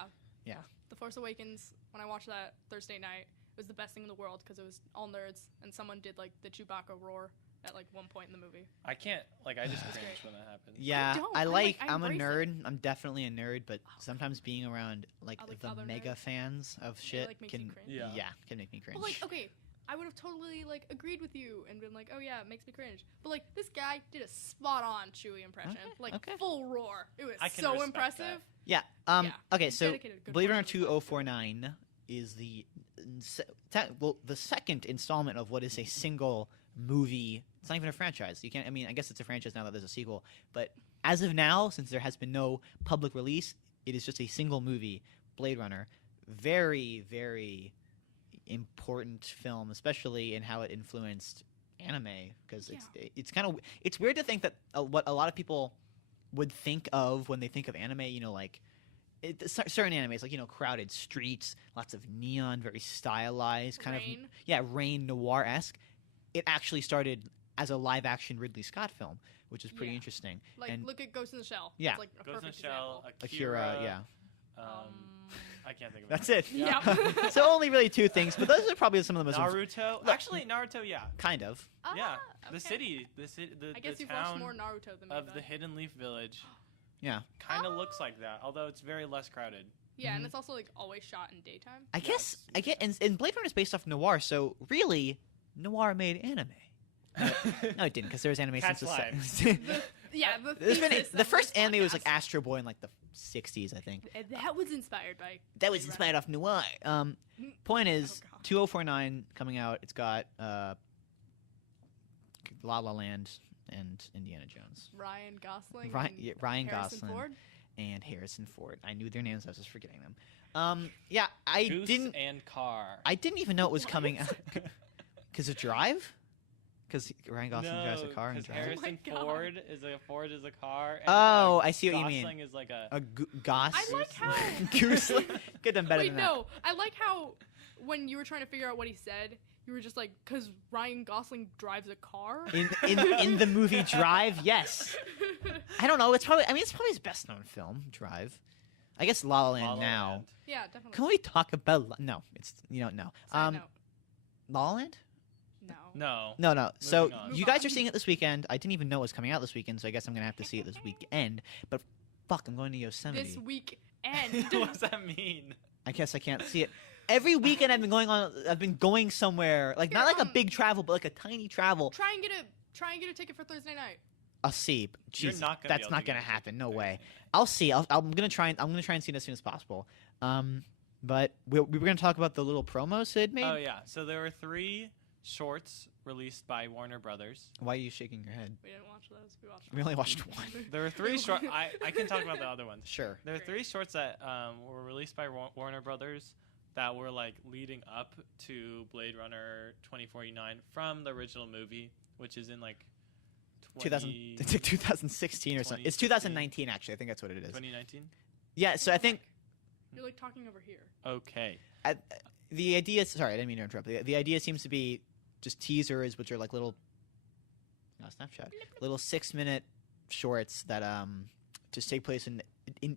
Yeah. The Force Awakens. When I watched that Thursday night, it was the best thing in the world because it was all nerds, and someone did like the Chewbacca roar at like one point in the movie. I can't I just It's cringe great. when that happens. Yeah, don't. I I'm like. like- I I'm a embrace nerd. it. I'm definitely a nerd, but sometimes being around like like the other mega nerds. fans of shit like, makes you can cringe. Yeah. can make me cringe. But like, okay, I would have totally like agreed with you and been like, oh yeah, it makes me cringe. But like, this guy did a spot on Chewie impression, Okay, like okay. full roar. It was I can so respect impressive. that. Yeah. Yeah, Okay. he's So dedicated a good Blade Runner portion of his life to it. 2049 is the second installment of what is a single movie. It's not even a franchise. You can't. I mean, I guess it's a franchise now that there's a sequel. But as of now, since there has been no public release, it is just a single movie, Blade Runner. Very, very important film, especially in how it influenced anime. Because it's kind of weird to think that what a lot of people would think of when they think of anime, you know, like certain animes, like crowded streets, lots of neon, very stylized, kind Rain. of rain noir-esque. It actually started as a live-action Ridley Scott film, which is pretty Yeah. interesting. Like, and look at Ghost in the Shell. Yeah. It's like a Ghost in the perfect Shell, example. Akira, yeah, I can't think of that's it. it. Yeah. So only really two things, but those are probably some of the most Naruto. Look- Actually, Naruto. Yeah. kind of. Yeah. Ah, The okay. city, I guess the you've watched town more Naruto than me. of then. the Hidden Leaf Village Yeah, kind of looks like that, although it's very less crowded. Yeah, Mhm. and it's also like always shot in daytime. I Yeah, guess it's- I get, and Blade Runner is based off noir, so really, noir made anime. No, it didn't, because there was anime Cat's since Life. Yeah, the There's been thesis the of first this anime was like podcast. Astro Boy in like the 60s, I think. And that was inspired by. That was Blade inspired off noir. Point is, Oh, God. 2049 coming out. It's got La La Land and Indiana Jones Ryan Gosling. Ryan- and yeah, Ryan Harrison Gosling. Ford. and Harrison Ford. I knew their names. I was just forgetting them. Yeah, I Goose didn't. and car. I didn't even know it was What? coming out because of Drive. Because Ryan Gosling drives a car and because drives. Harrison Oh my God. Ford is a car. And, Oh, I see what you mean. Gosling is like a. A goss. I like how. Goose. Could have done better Wait, than that. no. I like how when you were trying to figure out what he said, you were just like, because Ryan Gosling drives a car. In the movie Drive, yes. I don't know. It's probably his best known film, Drive. I guess La La Land La La now. Land. Yeah, definitely. Can we talk about no? It's no. Side note, La La Land? no. No. So Moving on. you Move guys on. are seeing it this weekend. I didn't even know it was coming out this weekend, so I guess I'm gonna have to see it this weekend. But fuck, I'm going to Yosemite. This weekend. what does that mean? I guess I can't see it. Every weekend I've been going somewhere, like not Here, like a big travel, but like a tiny travel. Try and get a ticket for Thursday night. I'll see. You're Jeez, not gonna be that's able not to get gonna a ticket happen. for No way. Thursday. I'll see. I'm gonna try and see it as soon as possible. But we were gonna talk about the little promo Sid made. Oh yeah. So there were 3 shorts released by Warner Brothers. Why are you shaking your head? We didn't watch those. We watched. We only them. watched one. There were 3 short. I can talk about the other ones. Sure. There were Great. 3 shorts that were released by Warner Brothers that were like leading up to Blade Runner 2049 from the original movie, which is in like 2000. It's like 2016 or something. It's 2019 actually. I think that's what it is. 2019. Yeah. So I think You're like talking over here. Okay. the idea. Sorry, I didn't mean to interrupt. The idea seems to be just teasers, which are like little. Snapchat. Little 6-minute shorts that just take place in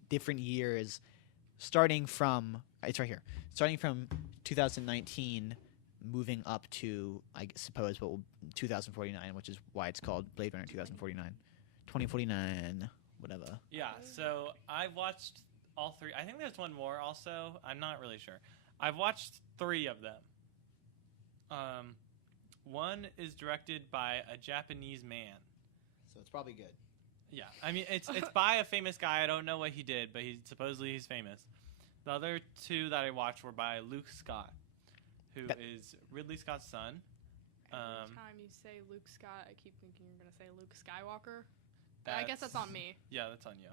different years, starting from it's right here, starting from 2019, moving up to I suppose 2049, which is why it's called Blade Runner 2049, whatever. Yeah. So I watched all 3. I think there's one more also. I'm not really sure. I've watched 3 of them. One is directed by a Japanese man. So it's probably good. Yeah, I mean it's by a famous guy. I don't know what he did, but he's famous. The other 2 that I watched were by Luke Scott, who is Ridley Scott's son. Every time you say Luke Scott, I keep thinking you're gonna say Luke Skywalker. But I guess that's on me. Yeah, that's on you.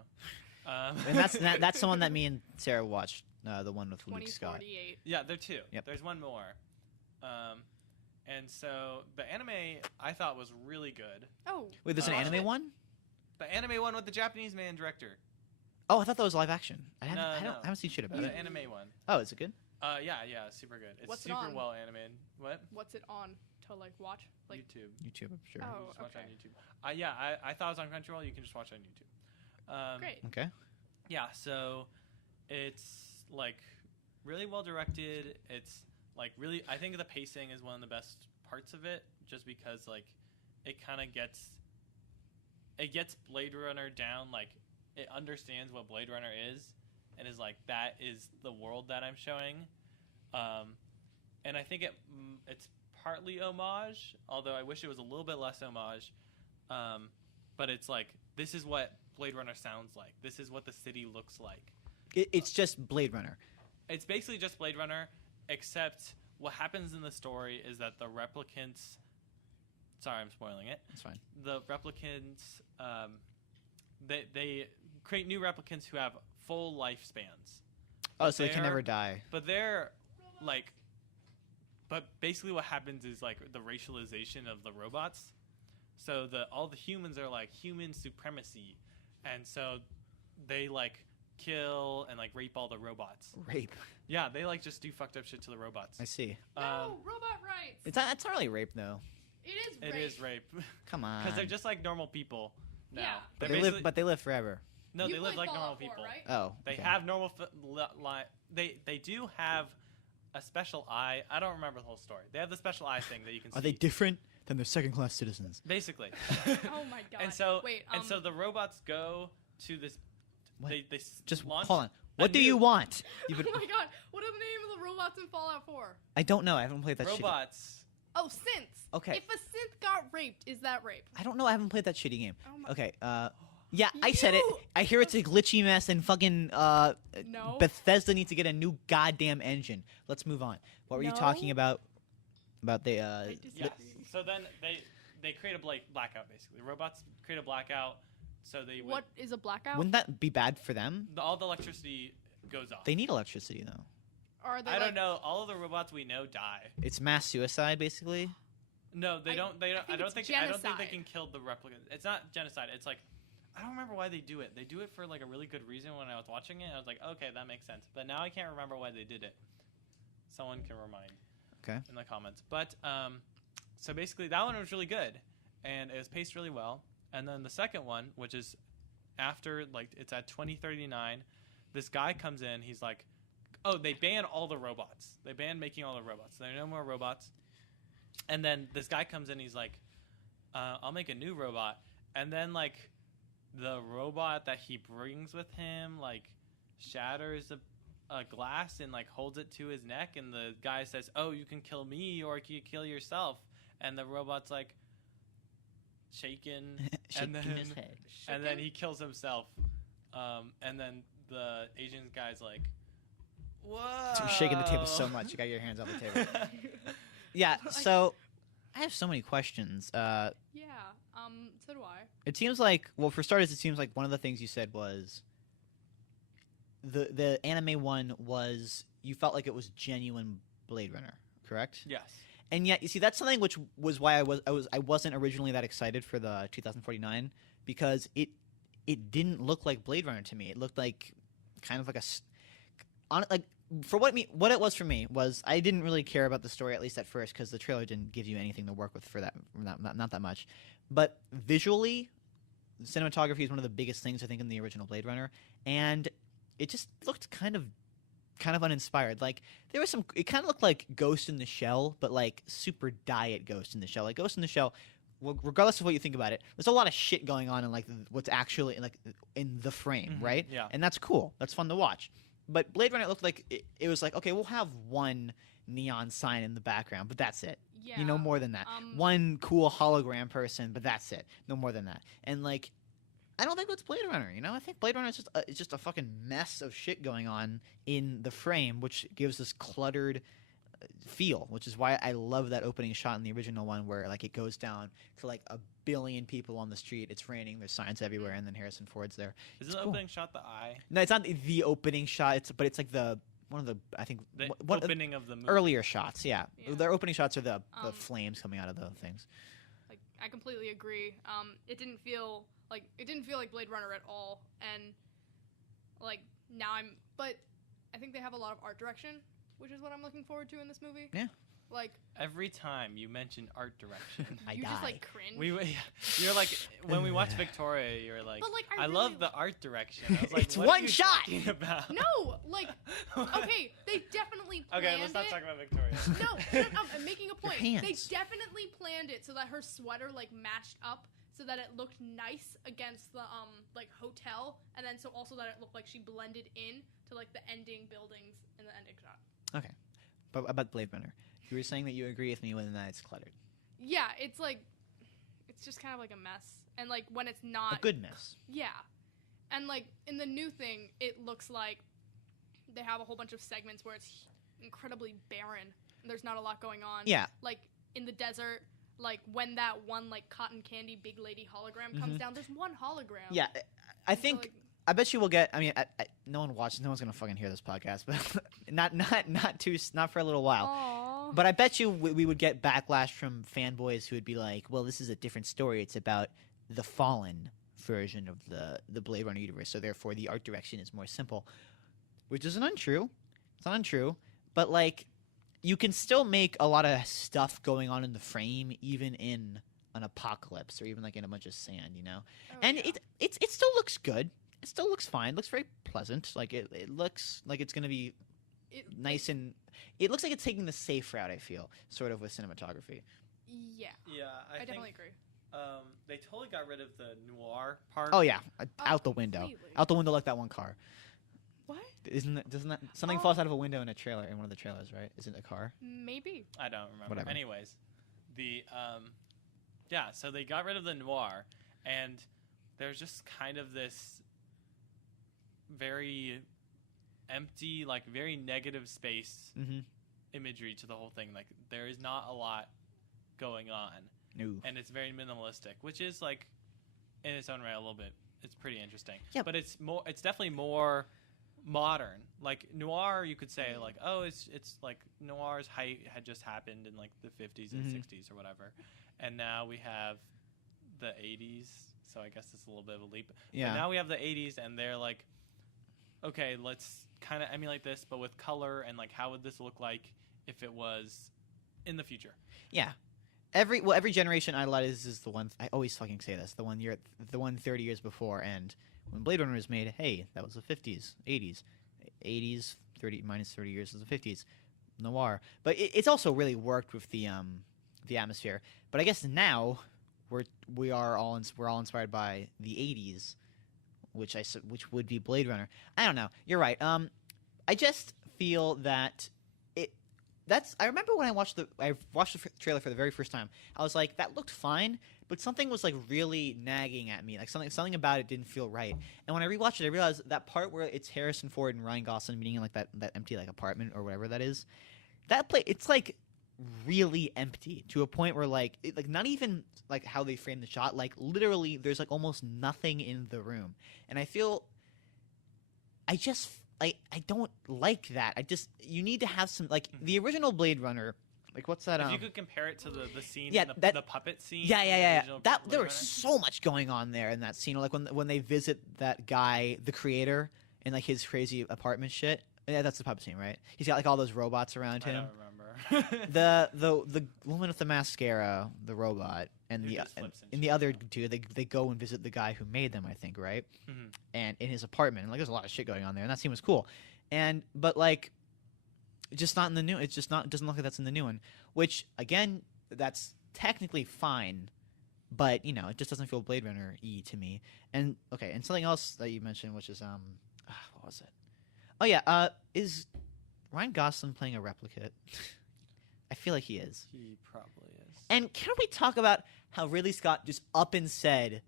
And that's the one that me and Sarah watched, the one with Luke Scott. 2048. Yeah, there are 2. Yep. There's one more. And so the anime I thought was really good. Oh. Wait, there's an Watched anime it. one? The anime one with the Japanese man director. Oh, I thought that was live action. I No. haven't seen shit about The it. anime one. Oh, is it good? Yeah, super good. It's What's it super on? well animated. What? What's it on to like watch? Like YouTube. YouTube, I'm sure. Oh. Just watch okay. on YouTube. Yeah, I thought it was on Crunchyroll. You can just watch it on YouTube. great. Okay. Yeah, so it's like really well directed. It's like really, I think the pacing is one of the best parts of it, just because like it kind of gets Blade Runner down. Like it understands what Blade Runner is, and is like that is the world that I'm showing. And I think it's partly homage, although I wish it was a little bit less homage. But it's like this is what Blade Runner sounds like. This is what the city looks like. It's just Blade Runner. It's basically just Blade Runner, except what happens in the story is that the replicants. Sorry, I'm spoiling it. That's fine. The replicants, they create new replicants who have full lifespans. Oh, so they can they're- never die. But they're like, but basically what happens is like the racialization of the robots. So all the humans are like human supremacy, and so they like kill and like rape all the robots. Rape. Yeah, they like just do fucked up shit to the robots. I see. No, robot rights. It's not really rape though. It is rape. Come on. Because they're just like normal people now. Yeah. They're But they live forever. no, You they live played like normal Fallout 4, people. right? Oh. They okay. have normal they do have a special eye. I don't remember the whole story. They have the special eye thing that you can see. Are they different than their second-class citizens? Basically. Oh my god. And so wait, and so the robots go to this What? they Just launch hold on. What do new- you want? oh my god, what are the name of the robots in Fallout 4? I don't know. I haven't played that shitty. robots. Oh, synths. Okay. If a synth got raped, is that rape? I don't know. I haven't played that shitty game. Oh my Okay. Yeah, I said it. You- I hear it's a glitchy mess and fucking No. Bethesda needs to get a new goddamn engine. Let's move on. What were you talking No. about? About the I disagree. Yes. So then they create a blackout basically. Robots create a blackout so they would What is a blackout? wouldn't that be bad for them? all the electricity goes off. They need electricity though. Or are they I like, don't know. All of the robots we know die. It's mass suicide basically. No, they I- don't. They don't. I I don't think think. it's I don't think they genocide. can kill the replicants. It's not genocide. It's like I don't remember why they do it. They do it for like a really good reason. When I was watching it, I was like, okay, that makes sense. But now I can't remember why they did it. Someone can remind. Okay. In the comments. But so basically, that one was really good, and it was paced really well. And then the second one, which is after like it's at 2039, this guy comes in. He's like, oh, they ban all the robots. They ban making all the robots. There are no more robots. And then this guy comes in. He's like, I'll make a new robot. And then like the robot that he brings with him like shatters a glass and like holds it to his neck. And the guy says, oh, you can kill me or you can kill yourself. And the robot's like shaking. Shaking then- his head. And then he kills himself. And then the Asian guy's like, whoa. Shaking the table so much, you got your hands on the table. Yeah. So I have so many questions. Yeah. So do I. It seems like, well, for starters, it seems like one of the things you said was the anime one was you felt like it was genuine Blade Runner, correct? Yes. And yet, you see, that's something which was why I wasn't originally that excited for the 2049 because it didn't look like Blade Runner to me. It looked like kind of like what it was for me was I didn't really care about the story, at least at first, because the trailer didn't give you anything to work with for that, not that much. But visually, cinematography is one of the biggest things I think in the original Blade Runner, and it just looked kind of uninspired. Like there was it kind of looked like Ghost in the Shell, but like super diet Ghost in the Shell. Like Ghost in the Shell, regardless of what you think about it, there's a lot of shit going on in like what's actually like in the frame, Mhm, right? yeah. And that's cool. That's fun to watch. But Blade Runner looked like it was like, okay, we'll have one neon sign in the background, but that's it. Yeah. You know, more than that. Um, One cool hologram person, but that's it. No more than that. And like, I don't think that's Blade Runner. You know, I think Blade Runner is just a fucking mess of shit going on in the frame, which gives this cluttered feel. Which is why I love that opening shot in the original one, where like it goes down to like 1 billion people on the street. It's raining. There's signs everywhere, and then Harrison Ford's there. Is It's the cool. opening shot the eye? No, it's not the opening shot. But it's like one of the I think The one opening of the movie. earlier shots. Yeah, Yeah. their opening shots are the Um, flames coming out of the things. Like I completely agree. It didn't feel like Blade Runner at all, and like but I think they have a lot of art direction, which is what I'm looking forward to in this movie. Yeah. Like Every time you mention art direction, I you just die. like cringe. you're like when we watched Victoria, you're like, But, like, I I really love the art direction. I was like, It's what one are you shot! talking about? No, like okay, they definitely planned Okay, let's not it. talk about Victoria. No, I'm making a point. They hands. definitely planned it so that her sweater like matched up so that it looked nice against the like hotel, and then so also that it looked like she blended in to like the ending buildings in the ending shot. Okay, but about Blade Runner, you were saying that you agree with me when that it's cluttered. Yeah, it's like it's just kind of like a mess, and like when it's not A good mess. Yeah, and like in the new thing, it looks like they have a whole bunch of segments where it's incredibly barren. And there's not a lot going on. Yeah. Like in the desert, like when that one like cotton candy big lady hologram comes down, there's one hologram. Yeah, I And so, think like, I bet you will get. I mean, no one watches. No one's gonna fucking hear this podcast, but not for a little while. Aw. But I bet you we would get backlash from fanboys who would be like, "Well, this is a different story. It's about the fallen version of the Blade Runner universe. So therefore, the art direction is more simple, which isn't untrue. It's not untrue, but like you can still make a lot of stuff going on in the frame, even in an apocalypse or even like in a bunch of sand, you know. Oh, And yeah. it still looks good. It still looks fine. It looks very pleasant. Like it looks like it's gonna be It, nice, and it looks like it's taking the safe route. I feel sort of with cinematography. Yeah, Yeah, I think definitely agree. they totally got rid of the noir part. Oh yeah, out the window, completely. out the window like that one car. What? Doesn't that something Oh. falls out of a window in a trailer in one of the trailers, right? Isn't it a car? Maybe. I don't remember. Whatever. Anyways, the yeah, so they got rid of the noir, and there's just kind of this very empty, like very negative space Mm-hmm. imagery to the whole thing. Like there is not a lot going on, No. and it's very minimalistic, which is like in its own right a little bit. It's pretty interesting. Yeah. But it's definitely more modern. Like noir, you could say like, oh, it's like noir's height had just happened in like the 50s and Mhm. 60s or whatever, and now we have the 80s. So I guess it's a little bit of a leap. Yeah. But now we have the 80s, and they're like, okay, let's kind of emulate this, but with color, and like, how would this look like if it was in the future? Yeah. Every generation idolizes the one. I always fucking say this. The one 30 years before, and when Blade Runner was made, hey, that was the 50s, 80s, 30 minus 30 years is the 50s, noir. But it's also really worked with the atmosphere. But I guess now we're all inspired by the 80s, which would be Blade Runner. I don't know. You're right. I just feel that I remember when I watched the trailer for the very first time. I was like, that looked fine, but something was like really nagging at me. Like something about it didn't feel right. And when I rewatched it, I realized that part where it's Harrison Ford and Ryan Gosling meeting in like that empty like apartment or whatever that is. It's like really empty to a point where like not even like how they frame the shot. Like literally, there's like almost nothing in the room, and I feel. I don't like that. You need to have some like the original Blade Runner. Like what's that? If you could compare it to the scene, Yeah, in that- the puppet scene. Yeah, in yeah, the yeah. original That Blade there Runner. was so much going on there in that scene. Like when they visit that guy, the creator, in like his crazy apartment shit. Yeah, that's the puppet scene, right? He's got like all those robots around I him. don't remember. The woman with the mascara, the robot, and Who the does flips and and the shit, other yeah. two, they go and visit the guy who made them, I think, right? Mhm. And in his apartment, and like there's a lot of shit going on there, and that scene was cool. But like, just not in the new. It's just not. It doesn't look like that's in the new one. Which again, that's technically fine, but you know, it just doesn't feel Blade Runner-y to me. And okay, and something else that you mentioned, which is what was it? Oh yeah, is Ryan Gosling playing a replicant? I feel like he is. He probably is. And can we talk about how Ridley Scott just up and said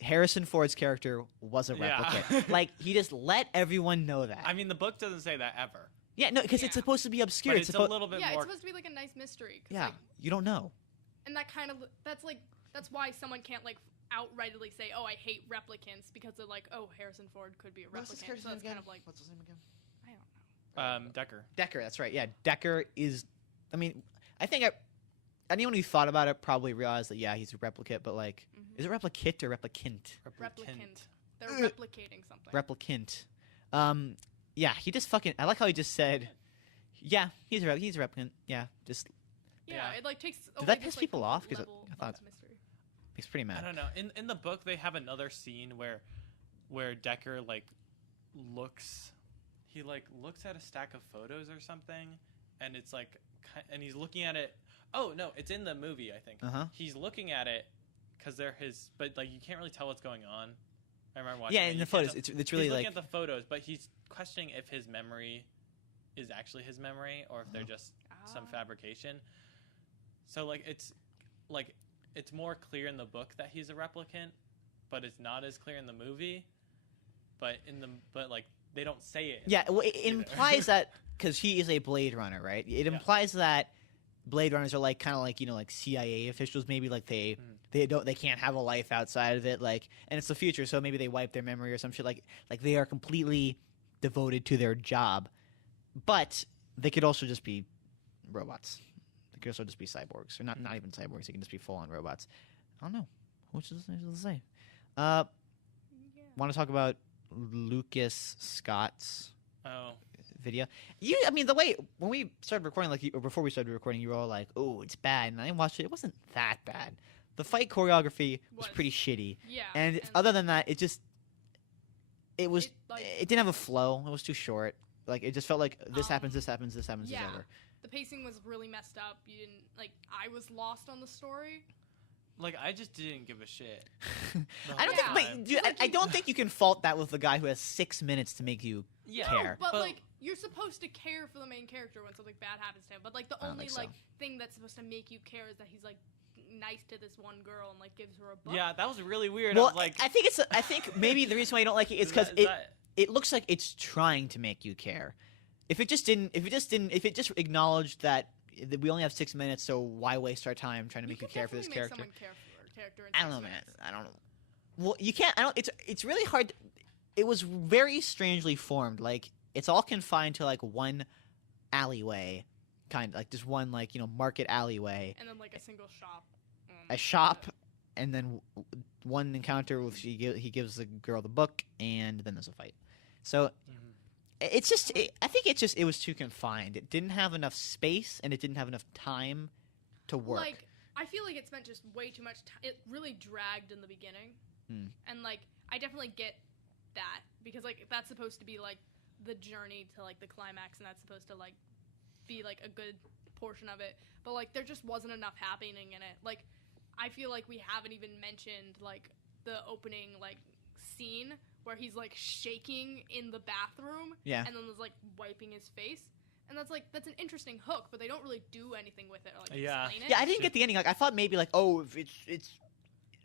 Harrison Ford's character was a Yeah. replicant? Like he just let everyone know that. I mean, the book doesn't say that ever. Yeah, no, because it's Yeah. supposed to be obscure. But it's a little bit Yeah, more. it's supposed to be like a nice mystery. 'Cause, yeah, like, you don't know. and that kind of that's why someone can't like outrightly say, "Oh, I hate replicants," because they're like, "Oh, Harrison Ford could be a replicant." So it's kind of like, What's his name again? I don't know. Decker. Decker, that's right. Yeah, Decker is. I mean, I think anyone who thought about it probably realized that yeah, he's a replicant. But like, Mhm. is it replicant or replicant? Replicant. They're Ugh. replicating something. Replicant. Yeah, he just fucking. I like how he just said, yeah, he's a replicant. Yeah, just yeah, Yeah. it like takes. Did away that this, piss like, people off? 'Cause level I thought- of mystery. makes pretty I mad. don't know. In the book, they have another scene where Decker like looks. He like looks at a stack of photos or something, and it's like, and he's looking at it. Oh no, it's in the movie. I think Uh huh. he's looking at it because they're his. But like, you can't really tell what's going on. I remember watching. Yeah, it. in You the can't photos, tell- it's really he's like looking at the photos, but he's questioning if his memory is actually his memory or if they're just some Ah. fabrication. So it's more clear in the book that he's a replicant, but it's not as clear in the movie. But like they don't say it. yeah. Well, it either. implies that because he is a Blade Runner, right? It implies that Blade Runners are like kind of like like CIA officials. Maybe like they can't have a life outside of it. Like, and it's the future, so maybe they wipe their memory or some shit. Like they are completely devoted to their job, but they could also just be robots. They could also just be cyborgs, or not even cyborgs. They can just be full on robots. I don't know. Which is to say. Uh, Yeah. want to talk about Lucas Scott's Oh, video? I mean, the way when we started recording, like or before we started recording, you were all like, "Oh, it's bad," and I watched it. It wasn't that bad. The fight choreography was pretty shitty, Yeah. and other than that, it was It, like- it didn't have a flow. It was too short. Like it just felt like this happens, Um, this happens, this happens, yeah. this over. the pacing was really messed up. You didn't like. I was lost on the story. like I just didn't give a shit. I don't Yeah. think, but dude, I don't think you can fault that with the guy who has 6 minutes to make you Yeah, care. But like, you're supposed to care for the main character when something bad happens to him. But like, the I don't only think so. like thing that's supposed to make you care is that he's like nice to this one girl and like gives her a book. Yeah, that was really weird. Well, I was like, I think maybe the reason why you don't like it is because it looks like it's trying to make you care. If it just acknowledged that we only have 6 minutes, so why waste our time trying to make you could care for this definitely make character? someone care for a character in I don't know, 6 man. minutes. I don't know. Well, you can't. I don't. It's really hard. It was very strangely formed. Like it's all confined to like one alleyway, kind of like just one like market alleyway, And then like a single shop. a shop, and then one encounter with he gives the girl the book, and then there's a fight. So it's just. I think it was too confined. It didn't have enough space, and it didn't have enough time to work. Like, I feel like it spent just way too much time. It really dragged in the beginning. And, like, I definitely get that. Because, like, that's supposed to be, like, the journey to, like, the climax. And that's supposed to, like, be, like, a good portion of it. But, like, there just wasn't enough happening in it. Like, I feel like we haven't even mentioned, like, the opening, like, scene where he's, like, shaking in the bathroom. Yeah. And then there's, like, wiping his face. And that's an interesting hook, but they don't really do anything with it or like explain it. Yeah, I didn't get the ending. Like I thought maybe like if it's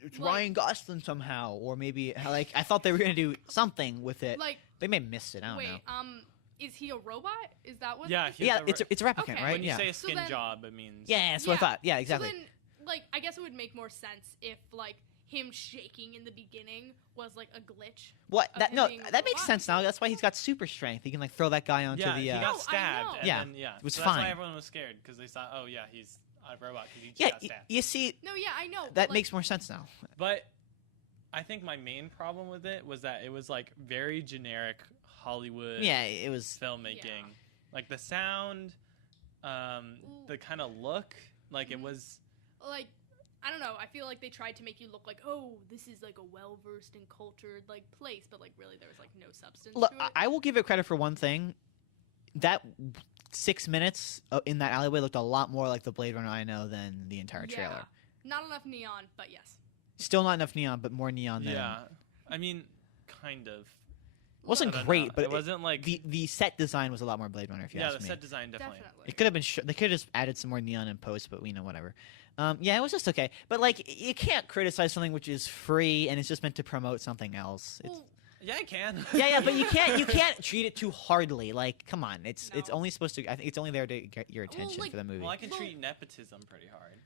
Like- Ryan Gosling somehow, or maybe like I thought they were gonna do something with it. Like, They may have missed it. I don't wait, know. is he a robot? Is that what? Yeah, it is? he's Yeah, a it's a replicant, Okay. right? when you Yeah. say a So skin then- job, it means Yeah, that's what I Yeah. thought. Yeah, exactly. So then, like, I guess it would make more sense if like him shaking in the beginning was like a glitch. What? of That him no, being a that makes robot. sense now. That's why he's got super strength. He can like throw that guy onto yeah, the. he No, I got stabbed. know. And Yeah, then, yeah, it was so that's fine. why everyone was scared because they thought, oh yeah, he's a robot because he just Yeah, got stabbed. you see, No, yeah, I know. but, that like, makes more sense now. But I think my main problem with it was that it was like very generic Hollywood Yeah, it was. filmmaking. Yeah. Like the sound, the kind of look, like it Mhm. was. like. I don't know. I feel like they tried to make you look like, oh, this is like a well-versed and cultured like place, but like really there was like no substance Look, to it. I will give it credit for one thing. That 6 minutes in that alleyway looked a lot more like the Blade Runner I know than the entire trailer. Not enough neon, but yes. Still not enough neon, but more neon than. Yeah, I mean, kind of. It wasn't I don't great, know. but it wasn't like the set design was a lot more Blade Runner. If you yeah, ask the me. set design definitely. It could have been. They could have just added some more neon in post, but whatever. Yeah, it was just okay. But like, you can't criticize something which is free and it's just meant to promote something else. It's, Well, Yeah, I can. yeah, but you can't treat it too hardly. Like, come on, it's No. only supposed to. I think it's only there to get your attention like, for the movie. Well, I can Well- treat nepotism pretty hard.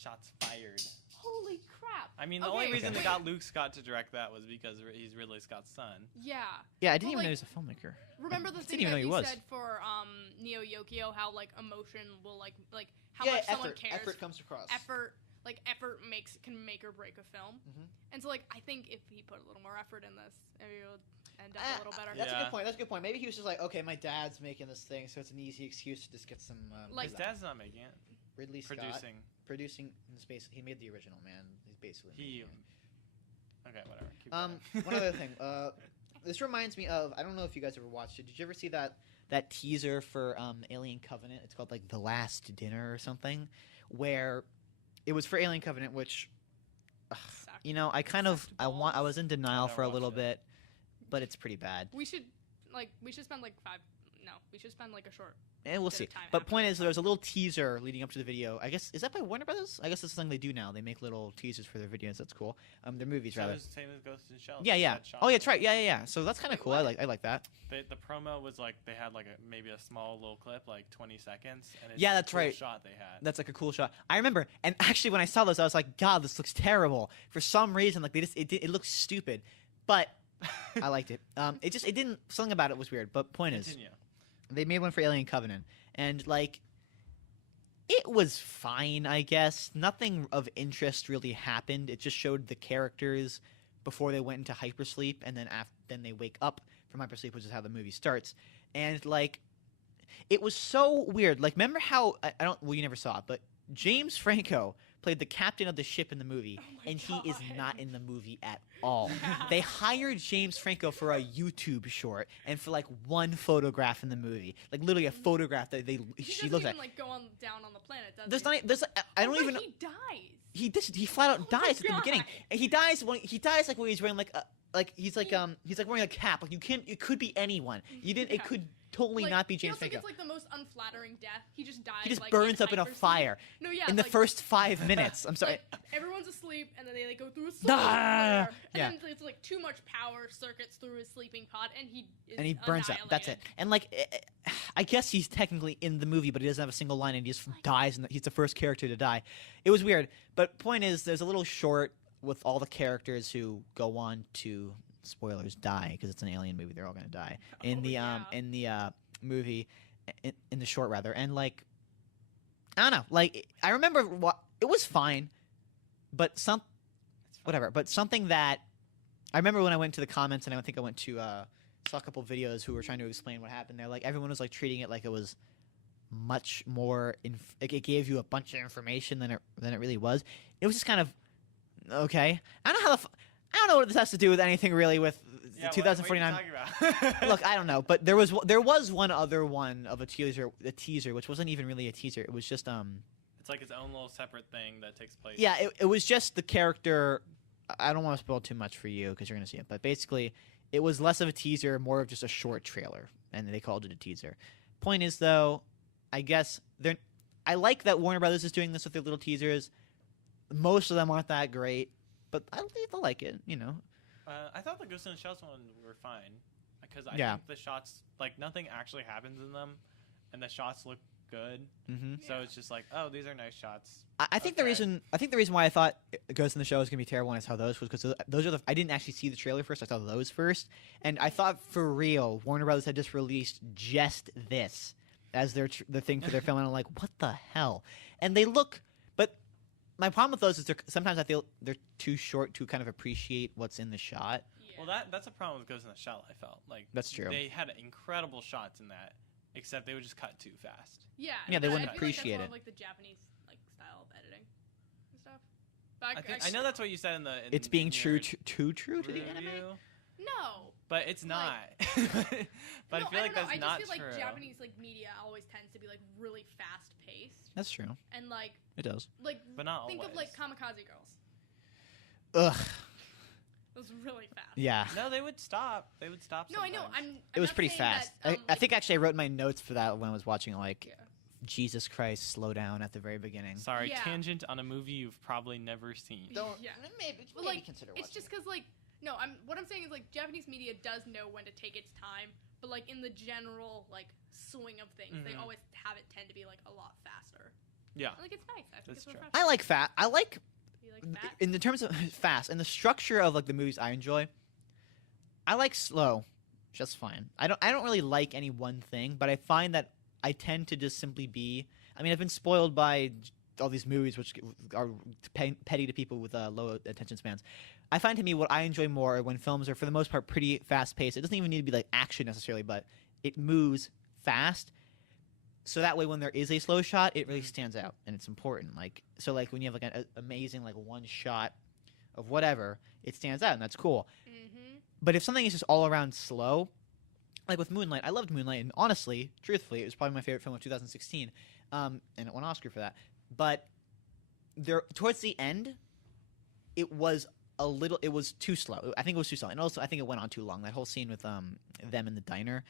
Shots fired. holy crap. I mean, the Okay, only reason they wait. got Luke Scott to direct that was because he's Ridley Scott's son. Yeah. yeah, I didn't well, even know he like- was a filmmaker. Remember the I thing didn't even that know he you was. said for Neo Yokio, how like emotion will like how much someone cares. comes across. Effort can make or break a film. Mhm. And so like I think if he put a little more effort in this, maybe it would end up a little better. That's a Yeah. good point. That's a good point. Maybe he was just like, okay, my dad's making this thing, so it's an easy excuse to just get some. Like- His dad's not making it. Ridley Scott Producing. in space. He made the original, man. He's basically. He. making it. Okay, whatever. Keep One going. other thing. This reminds me of. I don't know if you guys ever watched it. Did you ever see that teaser for Alien Covenant? It's called like The Last Dinner or something, where it was for Alien Covenant, which, Sucked. I kind of Sucked I was in denial never for a watched little it. bit, but it's pretty bad. We should spend like we should spend like a short. And we'll bit see. of time But after point that. is, there was a little teaser leading up to the video. I guess is that by Warner Brothers? I guess that's something they do now. They make little teasers for their videos. That's cool. Their movies rather. Same as Ghost in Shell. Yeah, yeah. That shot. Oh, yeah, that's right. Yeah. So that's kind of Wait, cool. what? I like that. The promo was like they had like maybe a small little clip, like 20 seconds. And it's Yeah, a that's cool right. Shot they had. That's like a cool shot. I remember, and actually when I saw this, I was like, God, this looks terrible. For some reason, like it looks stupid, but I liked it. It didn't. Something about it was weird. But point is, Continue. they made one for Alien Covenant, and like, It was fine, I guess. Nothing of interest really happened. It just showed the characters before they went into hypersleep, and then they wake up from hypersleep, which is how the movie starts. And like, it was so weird. Like, remember how I don't? Well, you never saw it, but James Franco played the captain of the ship in the movie, and he is God. not in the movie at all. Yeah. They hired James Franco for a YouTube short and for like one photograph in the movie, like literally a photograph that He she doesn't looks even at. like go on down on the planet, does There's he? not. There's. I don't Wait, even know. He dies. He flat out Oh my dies at the beginning. God. And he dies like when he's wearing like he's like wearing a cap. Like you can't. It could be anyone. You didn't. Yeah. It could totally Like, not be he James also Franco. gets like the most unflattering death. He just dies. He just like, burns up in a hypersleep. fire No, yeah. in the like, first 5 minutes. I'm sorry. Like, everyone's asleep, and then they like, go through a sleeping Ah! flare, Yeah. and then it's like too much power circuits through his sleeping pod, and he Burns up. That's it. And like, I guess he's technically in the movie, but he doesn't have a single line, and he just dies, and he's the first character to die. It was weird. But point is, there's a little short with all the characters who go on to spoilers die because it's an alien movie. They're all gonna die in the movie, in the short rather. And like, I don't know. Like, I remember it was fine, but whatever. But something that I remember when I went to the comments, and I think I went to saw a couple videos who were trying to explain what happened there. Like, everyone was like treating it like it was much more. Like, it gave you a bunch of information than it really was. It was just kind of okay. I don't know I don't know what this has to do with anything really with Yeah, 2049. What are you talking about? Look, I don't know, but there was one other one of a teaser, which wasn't even really a teaser. It was just It's like its own little separate thing that takes place. yeah, it was just the character. I don't want to spoil too much for you because you're gonna see it, but basically, it was less of a teaser, more of just a short trailer, and they called it a teaser. Point is, though, I guess I like that Warner Brothers is doing this with their little teasers. Most of them aren't that great, but I like it. You know. I thought the Ghost in the Shell ones were fine because I Yeah. think the shots, like, nothing actually happens in them, and the shots look good. Mm-hmm. So Yeah. it's just like, oh, these are nice shots. I think Okay. the reason why I thought Ghost in the Shell was gonna be terrible when I saw those was because those are I didn't actually see the trailer first. I saw those first, and I thought for real Warner Brothers had just released just this as the thing for their film, and I'm like, what the hell? And they look, but my problem with those is sometimes I feel they're too short to kind of appreciate what's in the shot. Yeah. Well, that's a problem with Ghost in the Shell. I felt like That's true. They had incredible shots in that, except they would just cut too fast. Yeah, Yeah, they but wouldn't I feel appreciate like that's more it. of, like the Japanese like style of editing and stuff. But I know that's what you said in the. It's being true to the review, anime. No. but it's not. But No, I feel like don't know. that's I not just feel true. like Japanese like media always tends to be like really fast paced That's true. and like It does. But not think always. of like Kamikaze Girls. Ugh. It was really fast. Yeah. No, they would stop. They would stop. No, I know. sometimes. It was pretty fast. I think actually I wrote my notes for that when I was watching it. Like, Yeah. Jesus Christ, slow down at the very beginning. Sorry, Yeah. tangent on a movie you've probably never seen. Don't Yeah. maybe But like, consider it's watching just it. because like no, what I'm saying is like Japanese media does know when to take its time, but like in the general like swing of things, they Mhm. always have it tend to be like a lot faster. Yeah. And, like it's nice. I think That's it's true. refreshing. I like fat. I like You like fat? in the terms of fast and the structure of like the movies I enjoy. I like slow, just fine. I don't really like any one thing, but I find that I tend to just simply be. I mean, I've been spoiled by all these movies which are petty to people with low attention spans. I find to me what I enjoy more are when films are for the most part pretty fast paced. It doesn't even need to be like action necessarily, but it moves fast. So that way, when there is a slow shot, it really stands out and it's important. Like so, like when you have like an amazing like one shot of whatever, it stands out and that's cool. Mm-hmm. But if something is just all around slow, like with Moonlight, I loved Moonlight, and honestly, truthfully, it was probably my favorite film of 2016, and it won an Oscar for that. But there, towards the end, it was too slow. I think it was too slow, and also I think it went on too long. That whole scene with them in the diner,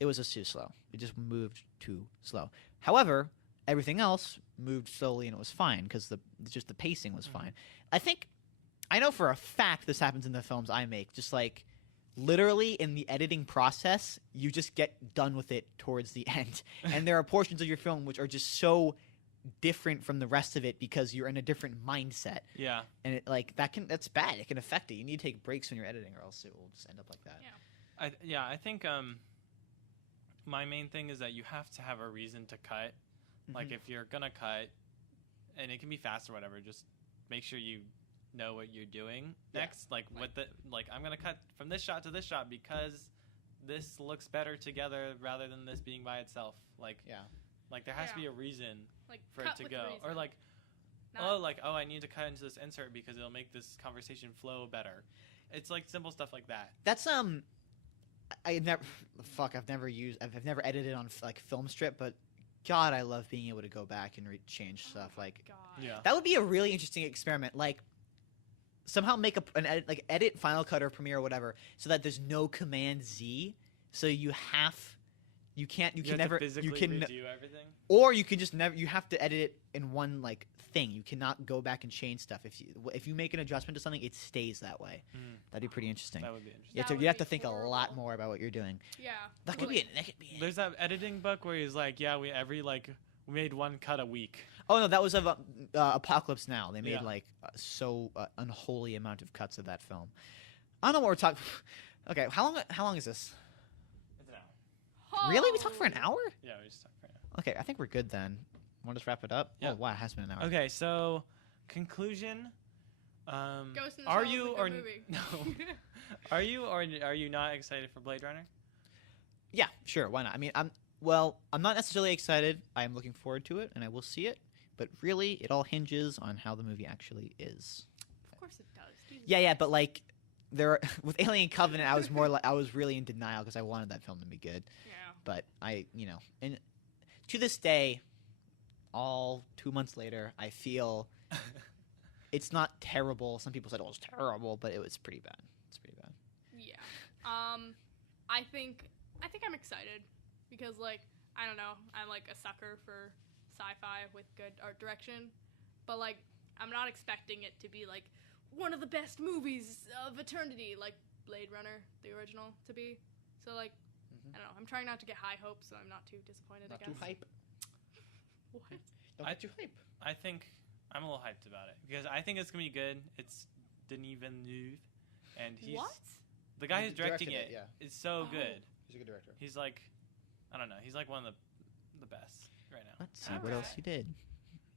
it was just too slow. It just moved too slow. However, everything else moved slowly, and it was fine because the pacing was fine. I know for a fact this happens in the films I make. Just like literally in the editing process, you just get done with it towards the end. And there are portions of your film which are just so different from the rest of it because you're in a different mindset. Yeah. And it like that's bad. It can affect it. You need to take breaks when you're editing or else it will just end up like that. Yeah. I think my main thing is that you have to have a reason to cut. Like Mhm. if you're gonna cut, and it can be fast or whatever, just make sure you know what you're doing Yeah. next. Like with the I'm gonna cut from this shot to this shot because this looks better together rather than this being by itself. Like there has to be a reason Like for it cut to with go, reason. or like Not- I need to cut into this insert because it'll make this conversation flow better. It's like simple stuff like that. That's I've never edited on like film strip, but God, I love being able to go back and change Oh stuff. my Like God. Yeah. that would be a really interesting experiment. Like somehow make an edit, like edit Final Cut or Premiere or whatever, so that there's no Command Z. So you can have never to physically you can redo everything. or you can just never you have to edit it in one like thing. You cannot go back and change stuff. If you make an adjustment to something, it stays that way. Mm. That'd be pretty interesting. That would be interesting. You have That to, would you have be to think a lot horrible. more about what you're doing. Yeah. That could Like- be it. There's that editing book where he's like, yeah, we made one cut a week. Oh no, that was of Apocalypse Now. They made Yeah. like unholy amount of cuts of that film. I don't know what we're talking. Okay, how long is this? It's an hour. Really, we talked for an Oh. hour? Yeah, we just talked for an Okay, I think we're good then. Want to just wrap it up? Yeah. Oh wow, it has been an hour. Okay, so conclusion. Ghost in the Are Shell is you a or good movie. no? Are you or are you not excited for Blade Runner? Yeah, sure. Why not? I mean, I'm not necessarily excited. I am looking forward to it, and I will see it. But really, it all hinges on how the movie actually is. Of course it does. Jesus Yeah, Christ. but like with Alien Covenant, I was I was really in denial because I wanted that film to be good. Yeah. But and to this day, all 2 months later, I feel it's not terrible. Some people said, "Oh, it's terrible," but it was pretty bad. It's pretty bad. Yeah. I think I'm excited because like I don't know, I'm like a sucker for sci-fi with good art direction, but like I'm not expecting it to be like one of the best movies of eternity like Blade Runner, the original, to be. So like Mhm. I don't know. I'm trying not to get high hopes, so I'm not too disappointed. Not I too guess. hype. What? Don't get too hype. I think I'm a little hyped about it because I think it's gonna be good. It's Denis Villeneuve, and he's What? the guy He who's directing directed it. it, Is so Oh. good. He's a good director. He's like, I don't know. He's like one of the best right now. Let's see what else Alright. he did.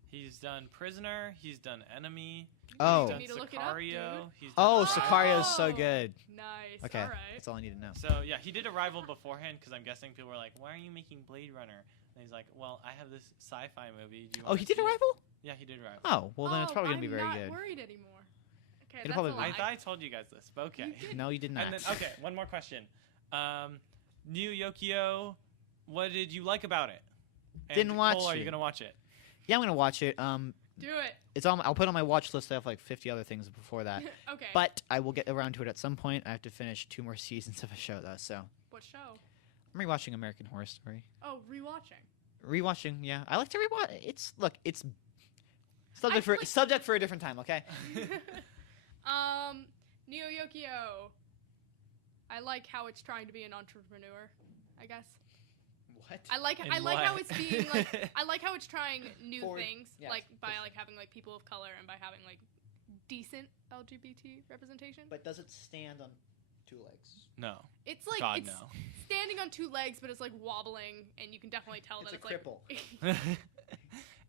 He's done Prisoner. He's done Enemy. Oh. He's You done need to look it up, Sicario. dude. He's Oh, done Sicario is so Oh. good. Nice. Okay, All right. that's all I need to know. So yeah, he did Arrival beforehand because I'm guessing people were like, "Why are you making Blade Runner?" And he's like, "Well, I have this sci-fi movie. Do you Oh, wanna he did see it?" Arrival? Yeah, he did Arrival. Oh, well then it's probably gonna be very I'm good. not worried anymore. Okay, It'll that's probably a be- lie. I thought I told you guys this, but okay. You did. No, you did not. And then okay, one more question. Neo Yokio, what did you like about it? And Didn't watch Cole, are you it. gonna watch it? Yeah, I'm gonna watch it. Do it. It's on. I'll put it on my watch list. I have like 50 other things before that, Okay. but I will get around to it at some point. I have to finish 2 more seasons of a show though, so What show? I'm rewatching American Horror Story. Oh, rewatching. Rewatching, yeah. I like to rewatch. It's I feel like- subject for a different time. Okay. Neo Yokio. I like how it's trying to be an entrepreneur, I guess. What? I like In how what? it's being like I like how it's trying new Forward- things, yes, like by push. like having like people of color and by having like decent LGBT representation. But does it stand on 2 legs? No. It's like God it's no. standing on 2 legs, but it's like wobbling, and you can definitely tell It's that a it's cripple. like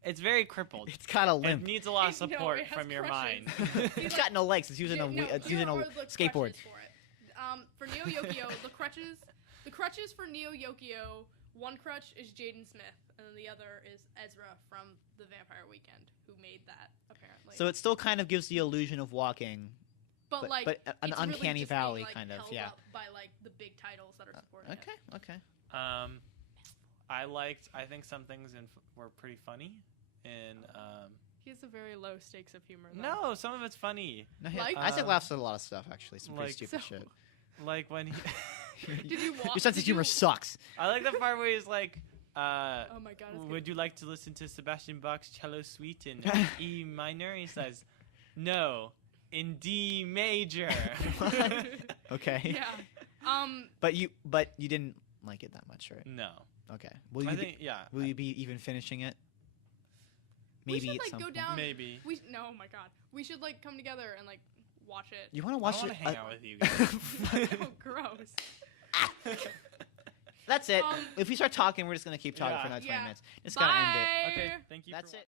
It's very crippled. It's got a It limp. needs a lot of No, it support has from your crutches. mind. It's got no legs. It's using it's using a skateboard. For it. For Neo Yokio, the crutches for Neo Yokio, one crutch is Jaden Smith, and then the other is Ezra from The Vampire Weekend, who made that apparently. So it still kind of gives the illusion of walking, but like but an it's really uncanny just being, valley like, kind of, held yeah. up by like the big titles that are supporting it. Okay. I think some things were pretty funny. And He has a very low stakes of humor. Though. no, some of it's funny. No, Like- Isaac laughs at a lot of stuff actually. Some pretty Like- stupid So- shit. Like when he, Did you watch? Your sense of humor sucks. I like the part where he's like, Oh my god! It's would good. you like to listen to Sebastian Bach's cello suite in E minor? He says, no, in D major. Okay. Yeah. But you didn't like it that much, right? No. Okay. Will I you think, yeah. will you be even finishing it? We Maybe should, at like, some go point. down- Maybe. No, oh my god. We should like come together and like watch it. You want to I watch want it? to hang out with you guys. Oh, gross. That's it. Um, If we start talking, we're just gonna keep talking Yeah. for another 20 Yeah. minutes. Just gotta end it. Bye. Okay, thank you. That's for it.